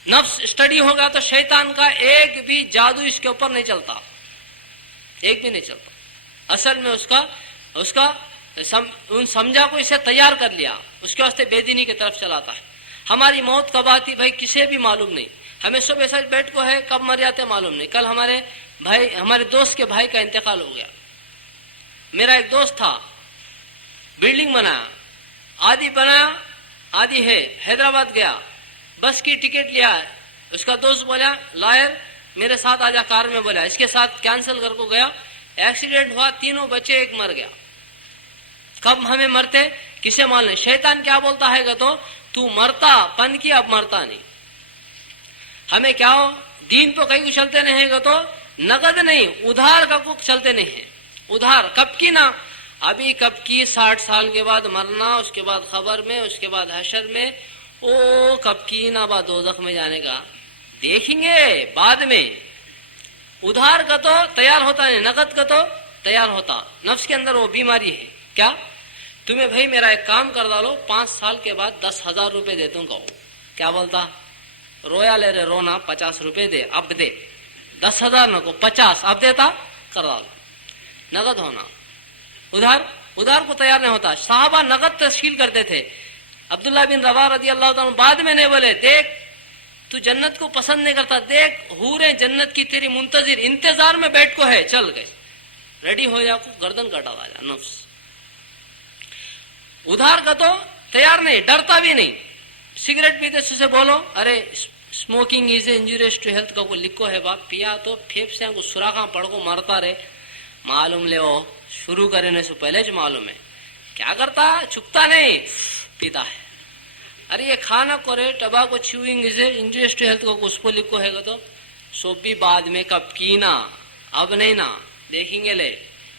نفس اسٹڈی ہو گیا تو شیطان کا ایک بھی جادو اس کے اوپر نہیں چلتا, ایک بھی نہیں چلتا. اصل میں اس کا سمجھا کو اسے تیار کر لیا, اس کے واسطے بے دینی کی طرف چلاتا ہے. ہماری موت کب آتی بھائی کسے بھی معلوم نہیں. ہمیں سب ایسا بیٹھ کو ہے, کب مر جاتے معلوم نہیں. کل ہمارے دوست کے بھائی کا انتقال ہو گیا. میرا ایک دوست تھا, بلڈنگ بنایا, آدھی بنایا آدھی ہے, حیدرآباد گیا, بس کی ٹکٹ لیا. اس کا دوست بولا لائر میرے ساتھ آجا کار میں, بولا اس کے ساتھ کینسل کر کو گیا. ایکسیڈنٹ ہوا, 3 بچے, ایک مر گیا. کب ہمیں مرتے کسے معلوم نہیں. شیطان کیا بولتا ہے گا تو مرتا پن کی, اب مرتا نہیں. ہمیں کیا ہو دین پہ کہیں کو چلتے نہیں ہے گا تو نقد نہیں ادھار کا کو چلتے نہیں ہے. ادھار کب کی نا, ابھی کب کی 60 سال کے بعد مرنا, اس کے بعد خبر میں, اس کے بعد حشر میں, او کب کی نا بعد دوزخ میں جانے کا دیکھیں گے بعد میں. ادھار کا تو تیار ہوتا نہیں, نقد کا تو تیار ہوتا. نفس کے اندر وہ بیماری ہے. کیا تمہیں بھائی میرا ایک کام کر ڈالو, 5 سال کے بعد 10,000 روپے دے دوں گا. کیا بولتا, رویا لے رہے رونا, 50 روپے دے, اب دے. 10,000 نہ کو 50 اب دیتا, کر ڈالو. نقد ہونا, ادھار کو تیار نہیں ہوتا. صحابہ نقد تشکیل کرتے تھے. عبداللہ بن روا رضی اللہ تعالیٰ بعد میں نہیں بولے دیکھ تو جنت کو پسند نہیں کرتا, دیکھ حوریں جنت کی تیری منتظر انتظار میں بیٹھ کو ہے, چل گئے ریڈی ہو جا کو گردن کٹا جا. نفس ادھار کا تو تیار نہیں, ڈرتا بھی نہیں. سگریٹ پیتے سے بولو ارے smoking is injurious to health کا کو لکھو ہے باپ, پیا تو پھیپھڑوں کو سوراخاں پڑ کو مرتا رہے. معلوم لے وہ شروع کرنے سے پہلے جو معلوم ہے کیا کرتا, چھکتا نہیں, پیتا ہے. ارے یہ کھانا کرے ٹباکو چیوئنگ از انجوریس ٹو ہیلتھ کو اس کو لکھو ہے گا تو سو بھی بعد میں کب کی نا, اب نہیں نا, دیکھیں گے لے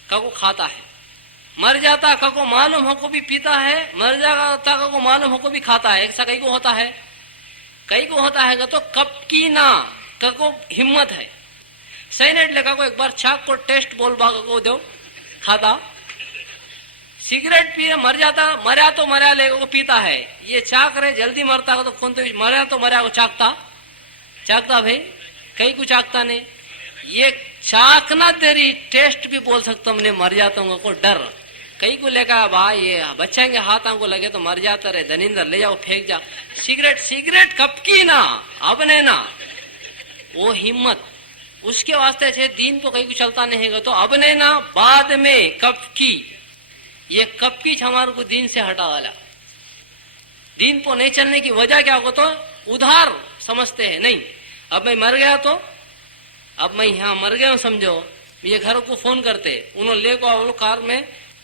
کا کو کھاتا ہے. مر جاتا کا کو معلوم ہو کو بھی پیتا ہے, مر جاتا کا کو معلوم ہو کو بھی کھاتا ہے. ایسا کئی کو ہوتا ہے, کئی کو ہوتا ہے گا تو کب کی نا کا کو ہمت ہے. سینٹ لے کا کو ایک بار چھاک کو ٹیسٹ بول باغ کو دو, کھاتا. سگریٹ پیے مر جاتا, مریا تو مریا لے کو پیتا ہے. یہ چاک رہے جلدی مرتا تو کون تو مریا کو چاکتا بھائی, کئی کو چاکتا نہیں. یہ چاکنا تیری ٹیسٹ بھی بول سکتا ہوں, مر جاتا ہوں کو ڈر. کئی کو لے کہا بھائی یہ بچوں کے ہاتھوں کو لگے تو مر جاتا رہے, دنیندر لے جاؤ پھینک جا. سگریٹ کب کی نا, اب نہیں نا, وہ ہمت اس کے واسطے ہے. دین کو کہیں کو چلتا نہیں گا تو اب نہیں نا, بعد میں کب کی. یہ کب کی ہمارے کو دین سے ہٹا والا. دین کو نہیں چلنے کی وجہ کیا ہو تو ادھار سمجھتے ہیں. نہیں اب میں مر گیا تو اب میں یہاں مر گیا ہوں سمجھو, یہ گھر کو فون کرتے, انہوں لے کو کار میں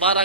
12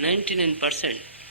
99%।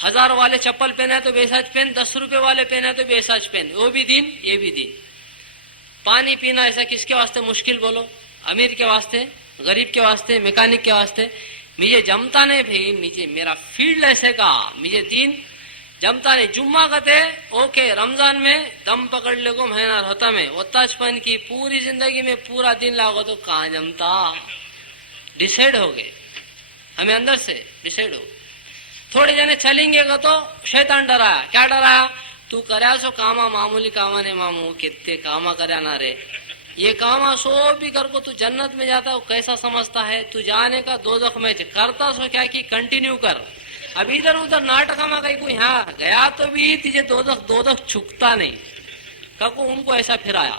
1000 والے چپل پہنا ہے تو بے ساج پہن, 10 روپے والے پہنا ہے تو بے ساج پہن, وہ بھی دین یہ بھی دین. پانی پینا ایسا کس کے واسطے مشکل بولو؟ امیر کے واسطے, غریب کے واسطے, میکینک کے واسطے. مجھے جمتا نہیں بھائی, مجھے میرا فیلڈ ایسے کا, مجھے دین جمتا نہیں. جمعہ کہتے اوکے, رمضان میں دم پکڑ لے کو مہینہ ہوتا میں اتاج پن کی پوری زندگی میں پورا دن لاگو تو کہاں جمتا. ڈیسائیڈ ہو گئے ہمیں اندر سے, ڈیسائیڈ ہو. تھوڑے جنے چلیں گے گا تو شیطان ڈرایا. کیا ڈرایا؟ تو کریا سو کاما معمولی کاما نے مامو کتنے کاما کریا نہ رے, یہ کاما سو بھی کر کو تو جنت میں جاتا وہ کیسا سمجھتا ہے؟ تو جانے کا دوزخ میں کرتا سو کیا کی کنٹینیو کر. اب ادھر ادھر ناٹک میں کہیں کوئی ہاں گیا تو بھی تجھے دوزخ چھکتا نہیں. ککو ان کو ایسا پھرایا.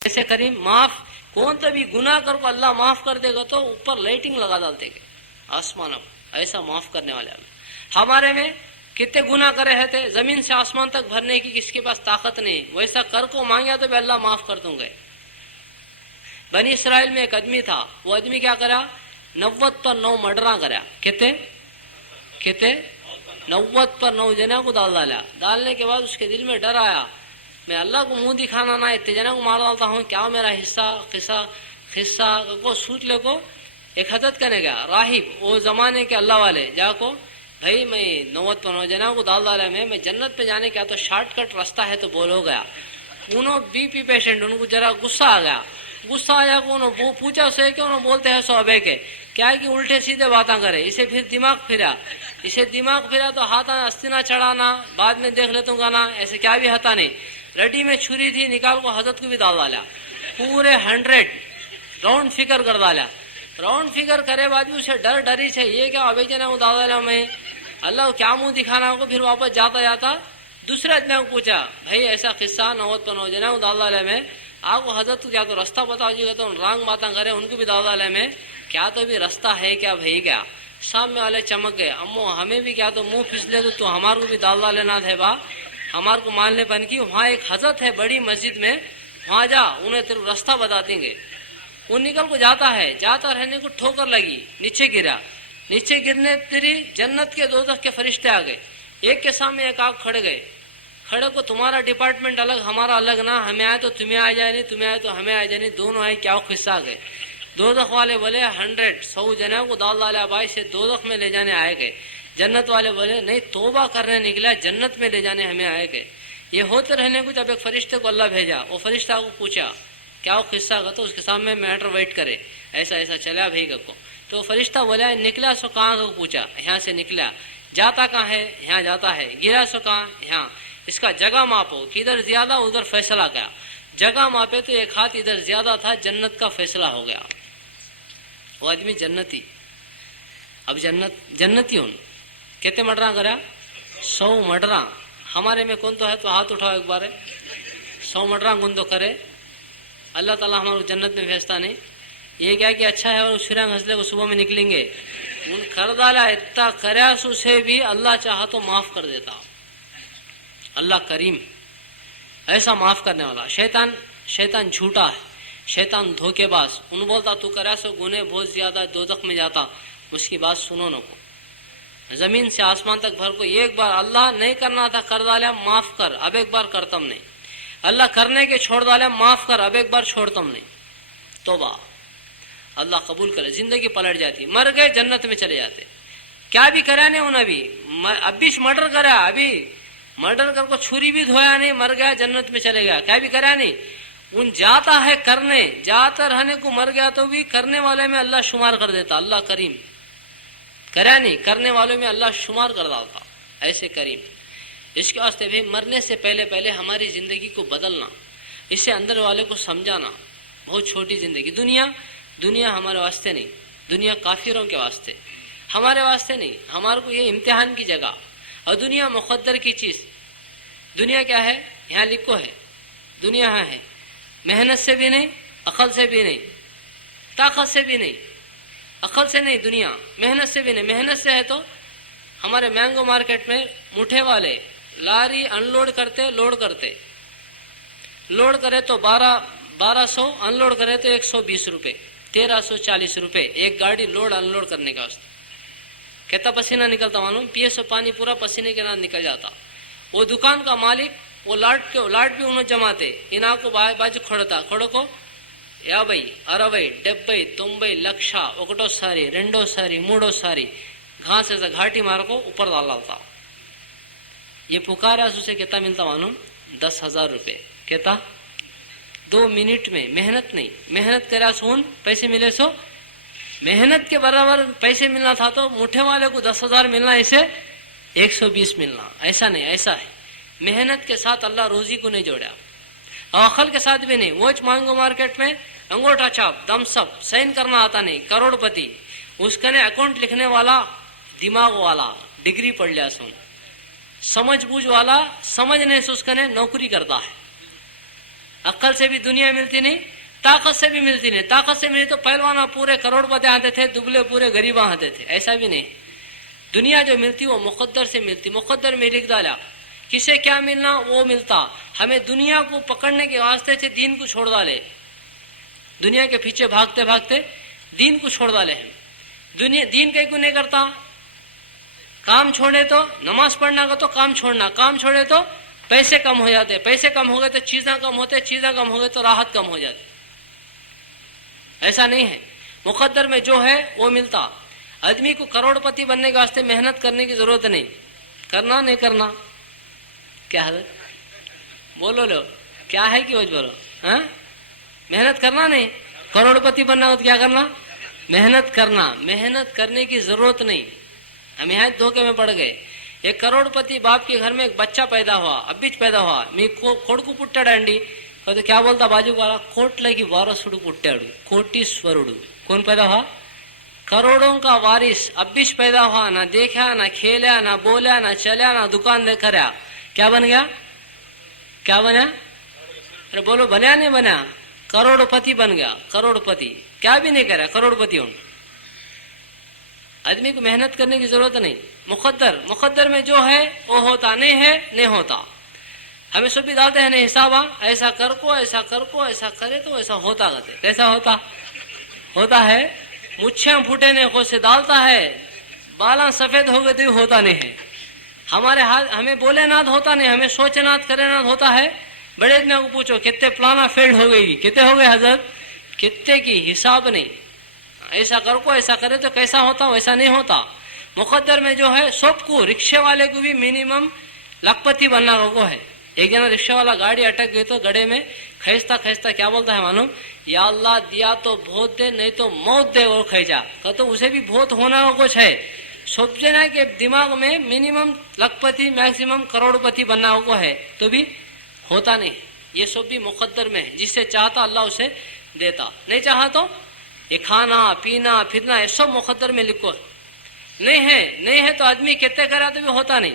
ایسے کریم معاف کون تو بھی گناہ کر کو اللہ معاف کر دے گا تو اوپر لائٹنگ لگا ڈالتے گے آسمانوں میں, ایسا معاف کرنے والے. ہمارے میں کتنے گناہ کرے رہتے, زمین سے آسمان تک بھرنے کی کس کے پاس طاقت نہیں, ویسا کر کو مانگیا تو بھی اللہ معاف کر دوں گے. بنی اسرائیل میں ایک آدمی تھا, وہ آدمی کیا کرا, 90 پر 9 مرڈراں کرا. کتنے 90 پر 9 جنا کو ڈالا. ڈالنے کے بعد اس کے دل میں ڈر آیا, میں اللہ کو منہ دکھانا نہ اتنے جنا کو مار ڈالتا ہوں, کیا میرا قصہ کو سوچ لے کو. ایک حضرت کہنے گیا راہب وہ زمانے کے اللہ والے جا کو, بھائی میں 90 پر 9 جنا کو ڈالا میں جنت پہ جانے کا تو شارٹ کٹ راستہ ہے تو بولو گیا. انہوں بی پی پیشنٹ, ان کو ذرا غصہ آ گیا. غصہ آیا کو انہوں وہ پوچھا اسے کہ انہوں بولتے ہیں صحابے کے کیا ہے کہ الٹے سیدھے باتاں کرے. اسے پھر دماغ پھرا تو ہاتھ استی نہ چڑھانا, بعد میں دیکھ لیتا ہوں گانا, ایسے کیا بھی ہتا نہیں. رڈی میں چھری تھی, نکال کو حضرت کو بھی ڈال ڈالا. پورے 100 راؤنڈ فگر کر ڈالا. راؤنڈ فگر کرے بعد بھی اسے ڈری سے یہ کیا ابھی جنا وہ ڈال ڈالا میں اللہ کو کیا منہ دکھانا کو. پھر واپس جاتا دوسرے آدمی کو پوچھا بھائی ایسا قصہ 90 پر 9 جنا وہ ڈال ڈالا میں آپ کو حضرت کو کیا تو رستہ بتاؤ جی گا تو رانگ باتیں کرے, ان کو بھی ڈال ڈالا میں کیا تو بھی رستہ ہے کیا بھائی کیا. سامنے والے چمک گئے, امو ہمیں بھی کیا تو منہ پھسلے تو ہمارے کو بھی ڈال ڈالنا تھے با, ہمارے کو ماننے بن کی. وہاں ایک حضرت ہے بڑی مسجد میں, وہاں جا انہیں تیرے رستہ بتا دیں گے. وہ نکل کو جاتا ہے, جاتا رہنے کو ٹھوکر لگی, نیچے گرا. نیچے گرنے تیری جنت کے دوزخ کے فرشتے آ گئے, ایک کے سامنے ایک آپ کھڑے گئے. کھڑے کو تمہارا ڈپارٹمنٹ الگ ہمارا الگ نہ, ہمیں آئے تو تمہیں آ جائے نہیں, تمہیں آئے تو ہمیں آ جائے نہیں, دونوں آئے کیا قصہ آ گئے. دوزخ والے بولے 100 جنوں کو ڈال ڈالا بھائی سے دوزخ میں لے جانے آئے گئے. جنت والے بولے نہیں توبہ کرنے نکلا, جنت میں لے جانے ہمیں آئے گئے. یہ ہوتے رہنے کو جب ایک فرشتے کو اللہ بھیجا, وہ فرشتہ کو پوچھا کیا وہ قصہ کا, تو اس کے سامنے میٹر ویٹ کرے ایسا چلا بھائی کو. تو فرشتہ بولا نکلا سو کہاں کو پوچھا, یہاں سے نکلا. جاتا کہاں ہے, یہاں جاتا ہے. گرا سو کہاں, یہاں. اس کا جگہ ماپو, کدھر زیادہ ادھر فیصلہ کیا. جگہ ماپے تو ایک ہاتھ ادھر زیادہ تھا, جنت کا فیصلہ ہو گیا. وہ آدمی جنتی. اب جنتی ہوں کتنے مرڈراں کرا, 100 مرڈراں. ہمارے میں کون تو ہے تو ہاتھ اٹھاؤ ایک بار. 100 مرڈراں کون تو کرے, اللہ تعالیٰ ہمارے جنت میں بھیجتا نہیں. یہ کیا کہ اچھا ہے اور شرنگ ہنسلے کو صبح میں نکلیں گے. ان کر ڈالا اتنا کریا سو سے بھی اللہ چاہا تو معاف کر دیتا. اللہ کریم ایسا معاف کرنے والا. شیطان جھوٹا ہے, شیطان دھوکے باز. ان بولتا تو کریا سو گنے بہت زیادہ دوزخ میں جاتا, اس کی بات سنو نہ کو. زمین سے آسمان تک بھر کو ایک بار اللہ نہیں کرنا تھا کر ڈالا, معاف کر, اب ایک بار کرتم نہیں. اللہ کرنے کے چھوڑ ڈالا, معاف کر, اب ایک بار چھوڑتم نہیں. توبہ اللہ قبول کرے. زندگی پلٹ جاتی, مر گئے جنت میں چلے جاتے. کیا بھی کرا نہیں انہیں, اب بھی مرڈر کرا, ابھی مرڈر کر کو چھری بھی دھویا نہیں, مر گیا جنت میں چلے گیا. کیا بھی کرا نہیں, ان جاتا ہے کرنے, جاتا رہنے کو مر گیا تو بھی کرنے والے میں اللہ شمار کر دیتا. اللہ کریم کرا نہیں, کرنے والوں میں اللہ شمار کر ڈالتا. ایسے کریم. اس کے واسطے بھی مرنے سے پہلے ہماری زندگی کو بدلنا. اسے اندر والے کو سمجھانا. بہت چھوٹی زندگی. دنیا ہمارے واسطے نہیں, دنیا کافروں کے واسطے, ہمارے واسطے نہیں. ہمارے کو یہ امتحان کی جگہ. اور دنیا مقدر کی چیز. دنیا کیا ہے؟ یہاں لکھو ہے. دنیا یہاں ہے, محنت سے بھی نہیں, عقل سے بھی نہیں, طاقت سے بھی نہیں, عقل سے نہیں. دنیا محنت سے بھی نہیں. محنت سے ہے تو ہمارے مینگو مارکیٹ میں مٹھے والے لاری ان لوڈ کرتے, لوڈ کرے تو 1200, ان لوڈ کرے تو 120 روپے, 1340 روپے ایک گاڑی لوڈ ان لوڈ کرنے کا. کہتا پسینہ نکلتا معلوم, پیے سو پانی پورا پسینے کے نام نکل جاتا. وہ دکان کا مالک وہ لاٹ بھی انہوں جماتے, انہاں کو باجو کھڑو کو یا بھائی 60, 70, 90 ಲಕ್ಷ ఒకటో సారి రెండో సారి మూడో సారి گھاس ایسا گھاٹی مار کو اوپر ڈالا ہوتا. یہ پکارا اسے کہتا ملتا معلوم 10,000 روپے. کہتا 2 منٹ میں. محنت نہیں, محنت کرا سون پیسے ملے سو, محنت کے برابر پیسے ملنا تھا تو مٹھے والے کو 10,000 ملنا, اسے 120 ملنا. ایسا نہیں, ایسا ہے. محنت کے ساتھ اللہ روزی کو نہیں جوڑا, اور عقل کے ساتھ بھی نہیں. وہ مانگو مارکیٹ میں انگوٹھا چھاپ دم سب سائن کرنا آتا نہیں, کروڑ پتی. اس کا نے اکاؤنٹ لکھنے والا دماغ والا ڈگری پڑھ لیا سن, سمجھ بوجھ والا سمجھنے سے اس کا نے نوکری کرتا ہے. عقل سے بھی دنیا ملتی نہیں, طاقت سے بھی ملتی نہیں. طاقت سے ملی تو پہلوانا پورے کروڑ پتی آتے تھے, دبلے پورے غریب آتے تھے. ایسا بھی نہیں. دنیا جو ملتی وہ مقدر سے ملتی. مقدر میں لکھ ڈالا کسے کیا ملنا وہ ملتا. ہمیں دنیا کو پکڑنے کے واسطے سے دین کو چھوڑ ڈالے. دنیا کے پیچھے بھاگتے بھاگتے دین کو چھوڑ ڈالے. ہم دین کہیں کو نہیں کرتا. کام چھوڑے تو نماز پڑھنا کا تو کام چھوڑنا, کام چھوڑے تو پیسے کم ہو جاتے, پیسے کم ہو گئے تو چیزیں کم ہوتے, چیزیں کم ہو گئے تو راحت کم ہو جاتی. ایسا نہیں ہے. مقدر میں جو ہے وہ ملتا. آدمی کو کروڑ پتی بننے کے واسطے محنت کرنے کی ضرورت نہیں. کرنا نہیں کرنا کیا ہے, بولو لو کیا ہے کہ بولو. ہاں محنت کرنا نہیں, کروڑ پتی بننا ہو تو کیا کرنا, محنت کرنا. محنت کرنے کی ضرورت نہیں. ہم یہاں دھوکے میں پڑ گئے. ایک کروڑ پتی باپ کے گھر میں ایک بچہ پیدا ہوا, ابیچ پیدا ہوا. میں کوڑکو پٹاڈی تو کیا بولتا باجو والا, کوٹلے کی وارسڑو پٹاڑو کوٹیسوروڑو. کون پیدا ہوا؟ کروڑوں کا وارث. ابیچ پیدا ہوا, نہ دیکھا نہ کھیلا نہ بولا نہ چلا نہ دکان دے کرا. کیا بن گیا؟ کیا بنا؟ ارے بولو بنیا نہیں بنا؟ کروڑ پتی بن گیا. کروڑ پتی کیا بھی نہیں کرا, کروڑ پتی ہوں. آدمی کو محنت کرنے کی ضرورت نہیں. مقدر میں جو ہے وہ ہوتا, نہیں ہے نہیں ہوتا. ہمیں سب بھی ڈالتے ہیں نہیں حساب, ایسا کر کو ایسا کر کو ایسا کرے تو ایسا ہوتا کرتے. کیسا ہوتا ہے. مچھیں پھوٹے نے کو سے ڈالتا ہے, بالاں سفید ہو گئے تو ہوتا نہیں ہے. ہمارے ہاتھ ہمیں بولے نات ہوتا نہیں, ہمیں سوچے نات کرے نات ہوتا ہے. بڑے اتنے کو پوچھو کتنے پلانا فیلڈ ہو گئی, کتنے ہو گئے حضرت, کتنے کی حساب نہیں. ایسا کر کو ایسا کرے تو کیسا ہوتا, ویسا نہیں ہوتا. مقدر میں جو ہے سب کو, رکشے والے کو بھی منیمم لکھپتی بننا کو ہے. ایک جنا رکشے والا گاڑی اٹک گئی تو گڑے میں کھینچتا کھینچتا کیا بولتا ہے معلوم, یا اللہ دیا تو بہت دے نہیں تو موت دے. وہ کھینچا تو اسے بھی بہت ہونا کچھ ہے. سوچنا کہ دماغ میں منیمم لکھپتی میکسیمم کروڑ پتی بننا کو ہے تو بھی ہوتا نہیں. یہ سب بھی مقدر میں ہے. جس سے چاہتا اللہ اسے دیتا, نہیں چاہا تو یہ کھانا پینا پھرنا یہ سب مقدر میں لکھو. نہیں ہے تو آدمی کتنے کرا تو بھی ہوتا نہیں.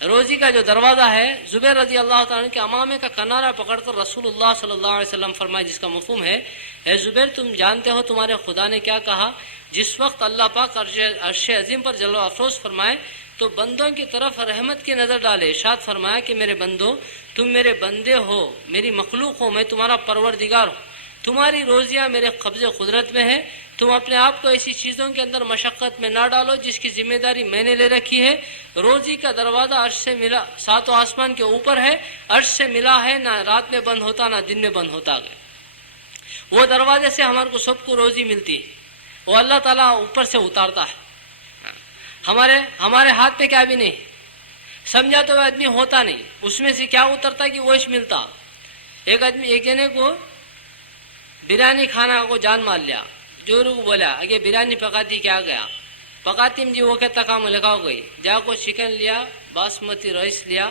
روزی کا جو دروازہ ہے, زبیر رضی اللہ تعالیٰ کے امامے کا کنارہ پکڑ کر رسول اللہ صلی اللہ علیہ وسلم فرمائے, جس کا مفہوم ہے, اے زبیر تم جانتے ہو تمہارے خدا نے کیا کہا. جس وقت اللہ پاک عرش عظیم پر جلوہ افروز فرمائے تو بندوں کی طرف رحمت کی نظر ڈالے. ارشاد فرمایا کہ میرے بندو تم میرے بندے ہو, میری مخلوق ہو, میں تمہارا پروردگار ہوں. تمہاری روزیاں میرے قبضے قدرت میں ہے. تم اپنے آپ کو ایسی چیزوں کے اندر مشقت میں نہ ڈالو جس کی ذمہ داری میں نے لے رکھی ہے. روزی کا دروازہ عرش سے ملا, 7 آسمان کے اوپر ہے, عرش سے ملا ہے, نہ رات میں بند ہوتا نہ دن میں بند ہوتا گیا. وہ دروازے سے ہمارے کو سب کو روزی ملتی ہے, وہ اللہ تعالیٰ اوپر سے اتارتا ہے. ہمارے ہاتھ پہ کیا بھی نہیں. سمجھا تو آدمی ہوتا نہیں, اس میں سے کیا اترتا کہ وہ ملتا. ایک جنے کو بریانی کھانا کو جان مار لیا. جورو کو بولا اگے بریانی پکاتی کیا گیا, پکاتی جی وہ کہتا کام لگاؤ گئی. جا کو چکن لیا, باسمتی رائس لیا,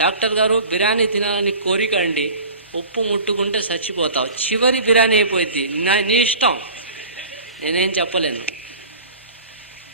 డాక్టర్ గారు బిర్యానీ తినాలని కోరిక అండి, ఉప్పు ముట్టుకుంటే చచ్చిపోతావు, చివరి బిర్యానీ అయిపోయింది, నీ ఇష్టం, నేనేం చెప్పలేను।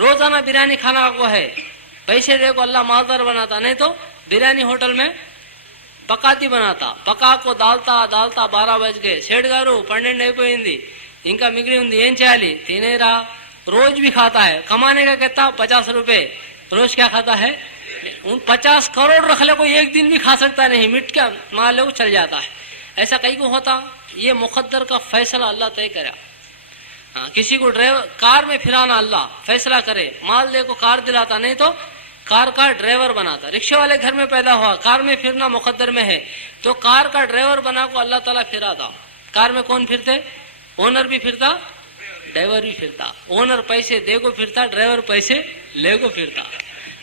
روزانہ بریانی کھانا کو ہے، پیسے دے کو اللہ مالدار بناتا، نہیں تو بریانی ہوٹل میں پکاتی بناتا، پکا کو ڈالتا 12 بج گئے، سیٹ گارو 12 అయిపోయింది ఇంకా మిగిలి ఉంది ఏం చేయాలి తినేరా. روز بھی کھاتا ہے، کمانے کا کہتا 50 روپے روز کیا کھاتا ہے. 50 کروڑ رکھ لے کوئی ایک دن بھی کھا سکتا نہیں، مٹ کا مان لے چل جاتا ہے. ایسا کئی کو ہوتا. یہ مقدر کا فیصلہ اللہ طے کرا. کسی کو ڈرائیور کار میں پھرانا اللہ فیصلہ کرے، مال دے کو کار دلاتا، نہیں تو کار کا ڈرائیور بناتا. رکشے والے گھر میں پیدا ہوا، کار میں پھرنا مقدر میں ہے، تو کار کا ڈرائیور بنا کو اللہ تعالیٰ پھراتا. کار میں کون پھرتے؟ اونر بھی پھرتا، ڈرائیور بھی پھرتا. اونر پیسے دے کو پھرتا، ڈرائیور پیسے لے کو پھرتا.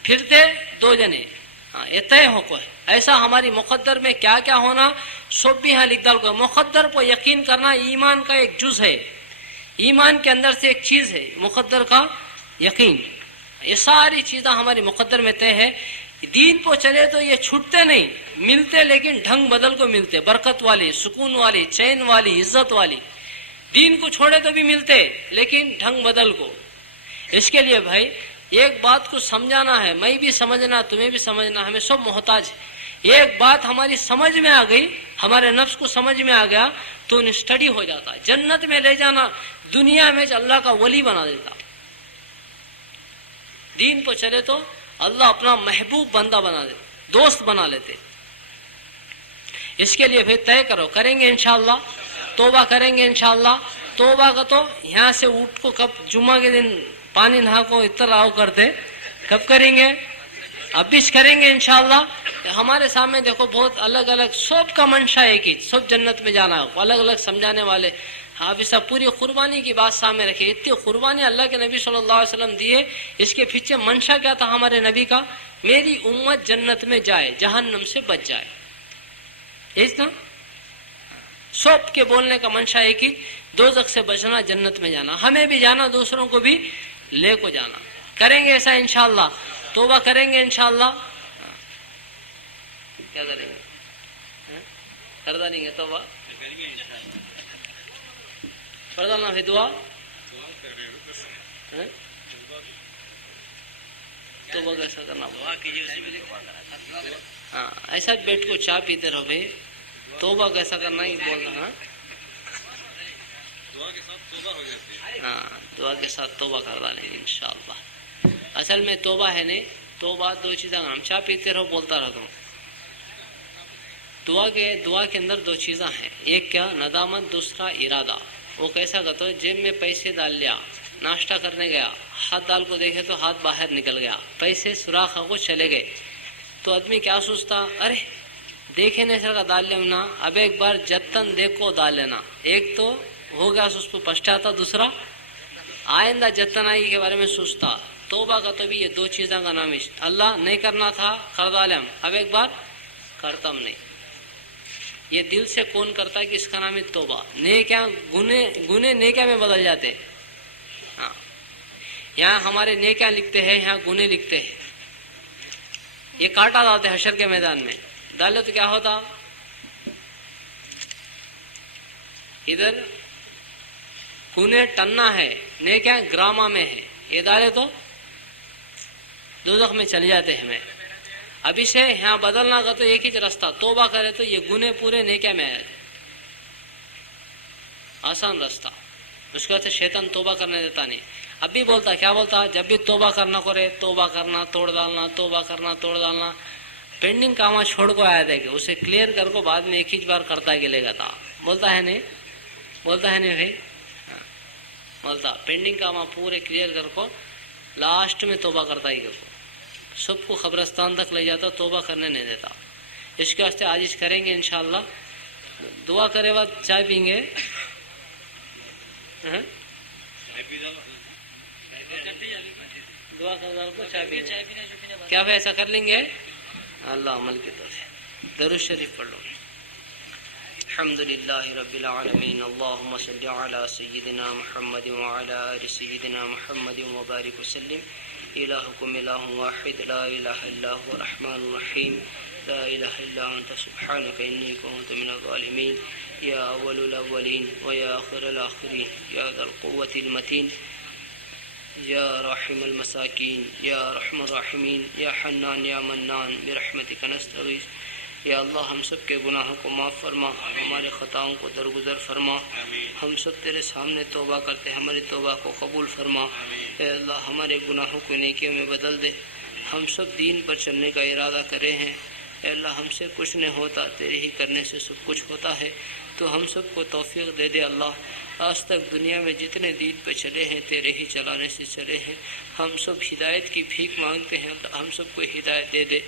پھرتے دو جنے. یہ طے ہو کو ہے. ایسا ہماری مقدر میں کیا کیا ہونا سب بھی یہاں لکھ ڈال کو. مقدر پر یقین کرنا ایمان کا ایک جز ہے. ایمان کے اندر سے ایک چیز ہے مقدر کا یقین. یہ ساری چیزیں ہماری مقدر میں طے ہے. دین پہ چلے تو یہ چھوٹتے نہیں، ملتے لیکن ڈھنگ بدل کو ملتے، برکت والی، سکون والی، چین والی، عزت والی. دین کو چھوڑے تو بھی ملتے لیکن ڈھنگ بدل کو. اس کے لیے بھائی ایک بات کو سمجھانا ہے، میں بھی سمجھنا، تمہیں بھی سمجھنا، ہمیں سب محتاج ہے. ایک بات ہماری سمجھ میں آ گئی، ہمارے نفس کو سمجھ میں آ گیا تو اسٹڈی ہو جاتا. جنت میں لے جانا، دنیا میں اللہ کا ولی بنا دیتا. دین پہ چلے تو اللہ اپنا محبوب بندہ بنا دیتے، دوست بنا لیتے. اس کے لیے پھر طے کرو، کریں گے انشاءاللہ، توبہ کریں گے انشاءاللہ. توبہ کا تو یہاں سے اٹھ کو کب جمعہ کے دن پانی نہا کو اتر آؤ کرتے، کب کریں گے؟ اب بھی کریں گے انشاءاللہ. ہمارے سامنے دیکھو بہت الگ الگ، سب کا منشا ایک ہی، سب جنت میں جانا ہے. الگ الگ سمجھانے والے. آپ اس پوری قربانی کی بات سامنے رکھے. اتنی قربانی اللہ کے نبی صلی اللہ علیہ وسلم دیے، اس کے پیچھے منشا کیا تھا ہمارے نبی کا؟ میری امت جنت میں جائے، جہنم سے بچ جائے. اس نا سب کے بولنے کا منشا ایک ہی، دوزخ سے بچنا، جنت میں جانا. ہمیں بھی جانا، دوسروں کو بھی لے کو جانا. کریں گے ایسا انشاءاللہ. توبہ کریں گے انشاءاللہ. کیا کریں گے؟ کر ڈالیں گے توبہ، پڑھ ڈالنا پھر دعا. توبہ کیسا کرنا؟ ہاں ایسا بیٹھ کو چائے پیتے رہو بھائی. توبہ کیسا کرنا ہی بولنا. ہاں دعا کے ساتھ توبہ کر ڈالیں گے انشاءاللہ. اصل میں توبہ ہے نہیں، توبہ دو چیزیں. ہم چائے پیتے رہو بولتا رہتا ہوں. دعا کے اندر دو چیزیں ہیں، ایک کیا؟ ندامت، دوسرا ارادہ. وہ کیسا کرتا ہے؟ جیب میں پیسے ڈال لیا، ناشتہ کرنے گیا، ہاتھ ڈال کو دیکھے تو ہاتھ باہر نکل گیا، پیسے سوراخ کو چلے گئے. تو آدمی کیا سوچتا؟ ارے دیکھے نہیں سر کا ڈال لینا، اب ایک بار جتن دیکھو ڈال لینا. ایک تو ہو گیا اس کو پچھتاتا، دوسرا آئندہ جتن آئی کے بارے میں سوچتا. توبہ کا تو بھی یہ دو چیزوں کا نام ہے. اللہ نہیں کرنا تھا کر ڈالم، اب ایک بار کرتا ہم نہیں. یہ دل سے کون کرتا ہے کہ اس کا نام ہے توبہ. نیکیاں گنے نیکیاں میں بدل جاتے. ہاں یہاں ہمارے نیکیاں لکھتے ہیں، یہاں گنے لکھتے ہیں. یہ کاٹا ڈالتے حشر کے میدان میں، ڈالے تو کیا ہوتا؟ ادھر گنے ٹنا ہے، نیکیاں گراما میں ہے. یہ ڈالے تو دوزخ میں چل جاتے ہیں. ہمیں ابھی سے یہاں بدلنا کا تو ایک ہی راستہ، توبہ کرے تو یہ گنے پورے نیکیاں میں آئے. آسان راستہ. اس کے بعد شیطان توبہ کرنے دیتا نہیں. اب بھی بولتا، کیا بولتا؟ جب بھی توبہ کرنا کرے، توبہ کرنا توڑ ڈالنا، توبہ کرنا توڑ ڈالنا. پینڈنگ کام چھوڑ کو آیا تھا کہ اسے کلیئر کر کو بعد میں ایک ہی بار کرتا کہ لے گا تھا. بولتا ہے نہیں؟ بولتا ہے نہیں بھائی؟ بولتا پینڈنگ کام پورے کلیئر کر کو لاسٹ میں توبہ کرتا ہی. سب کو قبرستان تک لے جاتا، توبہ کرنے نہیں دیتا. اس کے واسطے آج کریں گے انشاءاللہ. دعا کرے بعد چائے پئیں گے. دعا کر چائے پئیں گے. کیا بھائی ایسا کر لیں گے؟ اللہ عمل کی طرف. درود شریف پڑھ لو. الحمد للہ رب العالمین. اللہم صل علی سیدنا محمد وعلی آل سیدنا محمد وبارک وسلم. الہکم الہ واحد لا الہ الا هو الرحمن الرحیم. لا الہ الا انت سبحانک انی کنت من الظالمین. یا اول الاولین و یا آخر الاخرین یا ذا القوة المتین. یا راحم المساکین یا رحم الراحمین یا حنان یا منان برحمتک نستغیث۔ یا اللہ ہم سب کے گناہوں کو معاف فرما، ہمارے خطاؤں کو درگزر فرما۔ ہم سب تیرے سامنے توبہ کرتے ہیں، ہماری توبہ کو قبول فرما۔ اے اللہ ہمارے گناہوں کو نیکیوں میں بدل دے۔ ہم سب دین پر چلنے کا ارادہ کرے ہیں، اے اللہ ہم سے کچھ نہیں ہوتا، تیرے ہی کرنے سے سب کچھ ہوتا ہے، تو ہم سب کو توفیق دے دے اللہ۔ آج تک دنیا میں جتنے دین پہ چلے ہیں تیرے ہی چلانے سے چلے ہیں، ہم سب ہدایت کی بھیک مانگتے ہیں، اللہ ہم سب کو ہدایت دے دے۔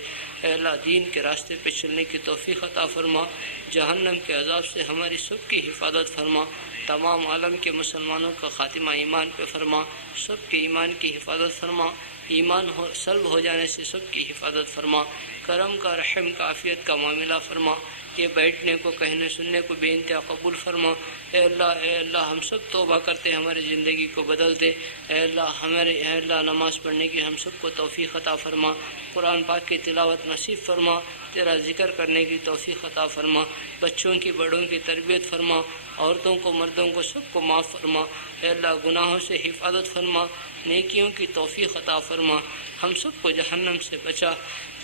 اے اللہ دین کے راستے پہ چلنے کی توفیق عطا فرما، جہنم کے عذاب سے ہماری سب کی حفاظت فرما، تمام عالم کے مسلمانوں کا خاتمہ ایمان پہ فرما، سب کے ایمان کی حفاظت فرما، ایمان سلب ہو جانے سے سب کی حفاظت فرما، کرم کا رحم کا عافیت کا معاملہ فرما، یہ بیٹھنے کو کہنے سننے کو بے انتہا قبول فرما۔ اے اللہ ہم سب توبہ کرتے ہیں، ہماری زندگی کو بدل دے۔ اے اللہ نماز پڑھنے کی ہم سب کو توفیق عطا فرما، قرآن پاک کی تلاوت نصیب فرما، تیرا ذکر کرنے کی توفیق عطا فرما، بچوں کی بڑوں کی تربیت فرما، عورتوں کو مردوں کو سب کو معاف فرما۔ اے اللہ گناہوں سے حفاظت فرما، نیکیوں کی توفیق عطا فرما، ہم سب کو جہنم سے بچا۔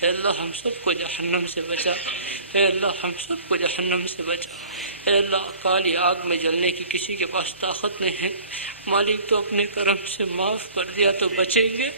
اے اللہ ہم سب کو جہنم سے بچا، اے اللہ ہم سب کو جہنم سے بچا۔ اے اللہ کالی آگ میں جلنے کی کسی کے پاس طاقت نہیں ہے، مالک تو اپنے کرم سے معاف کر دیا تو بچیں گے،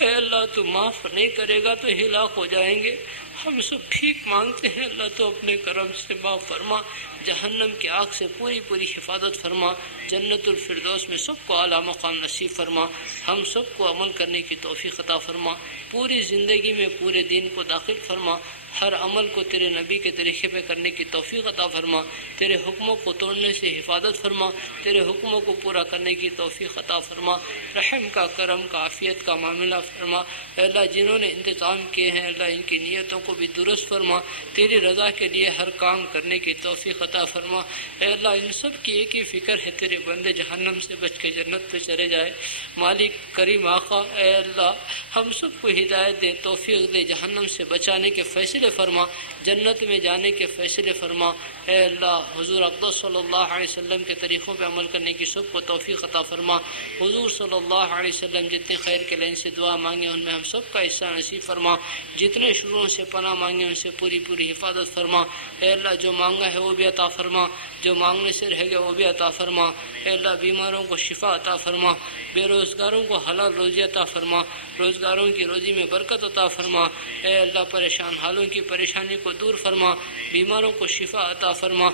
اے اللہ تو معاف نہیں کرے گا تو ہلاک ہو جائیں گے۔ ہم سب بھیک مانگتے ہیں، اللہ تو اپنے کرم سے معاف فرما، جہنم کی آگ سے پوری حفاظت فرما، جنت الفردوس میں سب کو اعلیٰ مقام نصیب فرما، ہم سب کو عمل کرنے کی توفیق عطا فرما، پوری زندگی میں پورے دین کو داخل فرما، ہر عمل کو تیرے نبی کے طریقے پہ کرنے کی توفیق عطا فرما، تیرے حکموں کو توڑنے سے حفاظت فرما، تیرے حکموں کو پورا کرنے کی توفیق عطا فرما، رحم کا کرم کا عافیت کا معاملہ فرما۔ اے اللہ جنہوں نے انتظام کیے ہیں اللہ ان کی نیتوں کو بھی درست فرما، تیری رضا کے لیے ہر کام کرنے کی توفیق عطا فرما۔ اے اللہ ان سب کی ایک ہی فکر ہے تیرے بندے جہنم سے بچ کے جنت پہ چلے جائے، مالک کریم آقا اے اللہ ہم سب کو ہدایت دے، توفیق دے، جہنم سے بچانے کے فیصلے فرما، جنت میں جانے کے فیصلے فرما۔ اے اللہ حضور اقدس صلی اللہ علیہ وسلم کے طریقوں پہ عمل کرنے کی سب کو توفیق عطا فرما، حضور صلی اللہ علیہ وسلم جتنے خیر کے لائن سے دعا مانگے ان میں ہم سب کا حصہ نصیب فرما، جتنے شروں سے پناہ مانگے ان سے پوری حفاظت فرما۔ اے اللہ جو مانگا ہے وہ بھی عطا فرما، جو مانگنے سے رہ گیا وہ بھی عطا فرما۔ اے اللہ بیماروں کو شفا عطا فرما، بے روزگاروں کو حلال روزی عطا فرما، روزگاروں کی روزی میں برکت عطا فرما۔ اے اللہ پریشان حالوں کی پریشانی کو دور فرما، بیماروں کو شفا عطا فرما،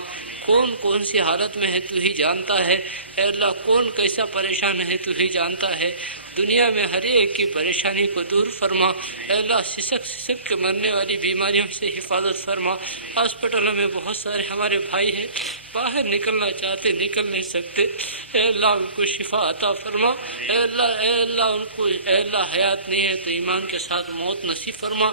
کون سی حالت میں ہے تو ہی جانتا ہے، اے اللہ کون کیسا پریشان ہے تو ہی جانتا ہے، دنیا میں ہر ایک کی پریشانی کو دور فرما۔ اے اللہ سسک کے مرنے والی بیماریوں سے حفاظت فرما، ہاسپٹلوں میں بہت سارے ہمارے بھائی ہیں باہر نکلنا چاہتے نکل نہیں سکتے، اے اللہ ان کو شفا عطا فرما۔ اے اللہ ان کو اے اللہ حیات نہیں ہے تو ایمان کے ساتھ موت نصیب فرما۔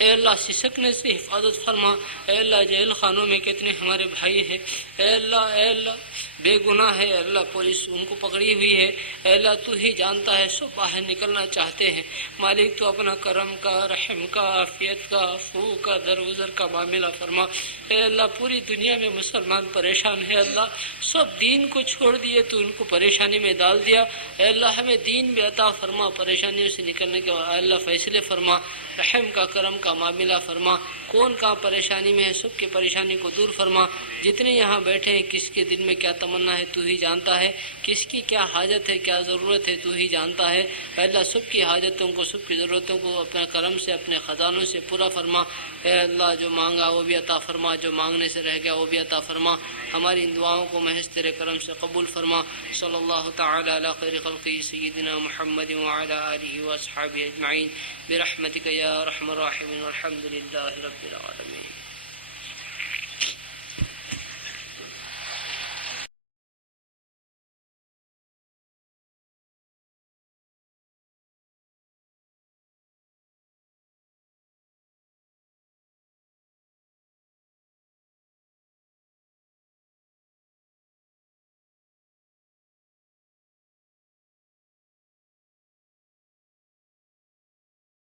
اے اللہ سسکنے سے حفاظت فرما۔ اے اللہ جیل خانوں میں کتنے ہمارے بھائی ہیں، اے اللہ بے گناہ ہے، اللہ پولیس ان کو پکڑی ہوئی ہے، اے اللہ تو ہی جانتا ہے، سب باہر نکلنا چاہتے ہیں، مالک تو اپنا کرم کا رحم کا عافیت کا عفو کا درگزر کا معاملہ فرما۔ اے اللہ پوری دنیا میں مسلمان پریشان ہے، اللہ سب دین کو چھوڑ دیے تو ان کو پریشانی میں ڈال دیا، اے اللہ ہمیں دین بھی عطا فرما، پریشانیوں سے نکلنے کے اے اللہ فیصلے فرما، رحم کا کرم کا معاملہ فرما، کون کہاں پریشانی میں ہے سب کی پریشانی کو دور فرما، جتنے یہاں بیٹھے ہیں کس کے دل میں کیا تمنا ہے تو ہی جانتا ہے، کس کی کیا حاجت ہے کیا ضرورت ہے تو ہی جانتا ہے، اے اللہ سب کی حاجتوں کو سب کی ضرورتوں کو اپنے کرم سے اپنے خزانوں سے پورا فرما۔ اے اللہ جو مانگا وہ بھی عطا فرما، جو مانگنے سے رہ گیا وہ بھی عطا فرما، ہماری ان دعاؤں کو محض تیرے کرم سے قبول فرما۔ صلی اللہ تعالی علی خیر خلقہ سیدنا محمد وعلی آلہ واصحابہ اجمعین برحمتک یا ارحم الراحمین والحمد للہ رب العالمین۔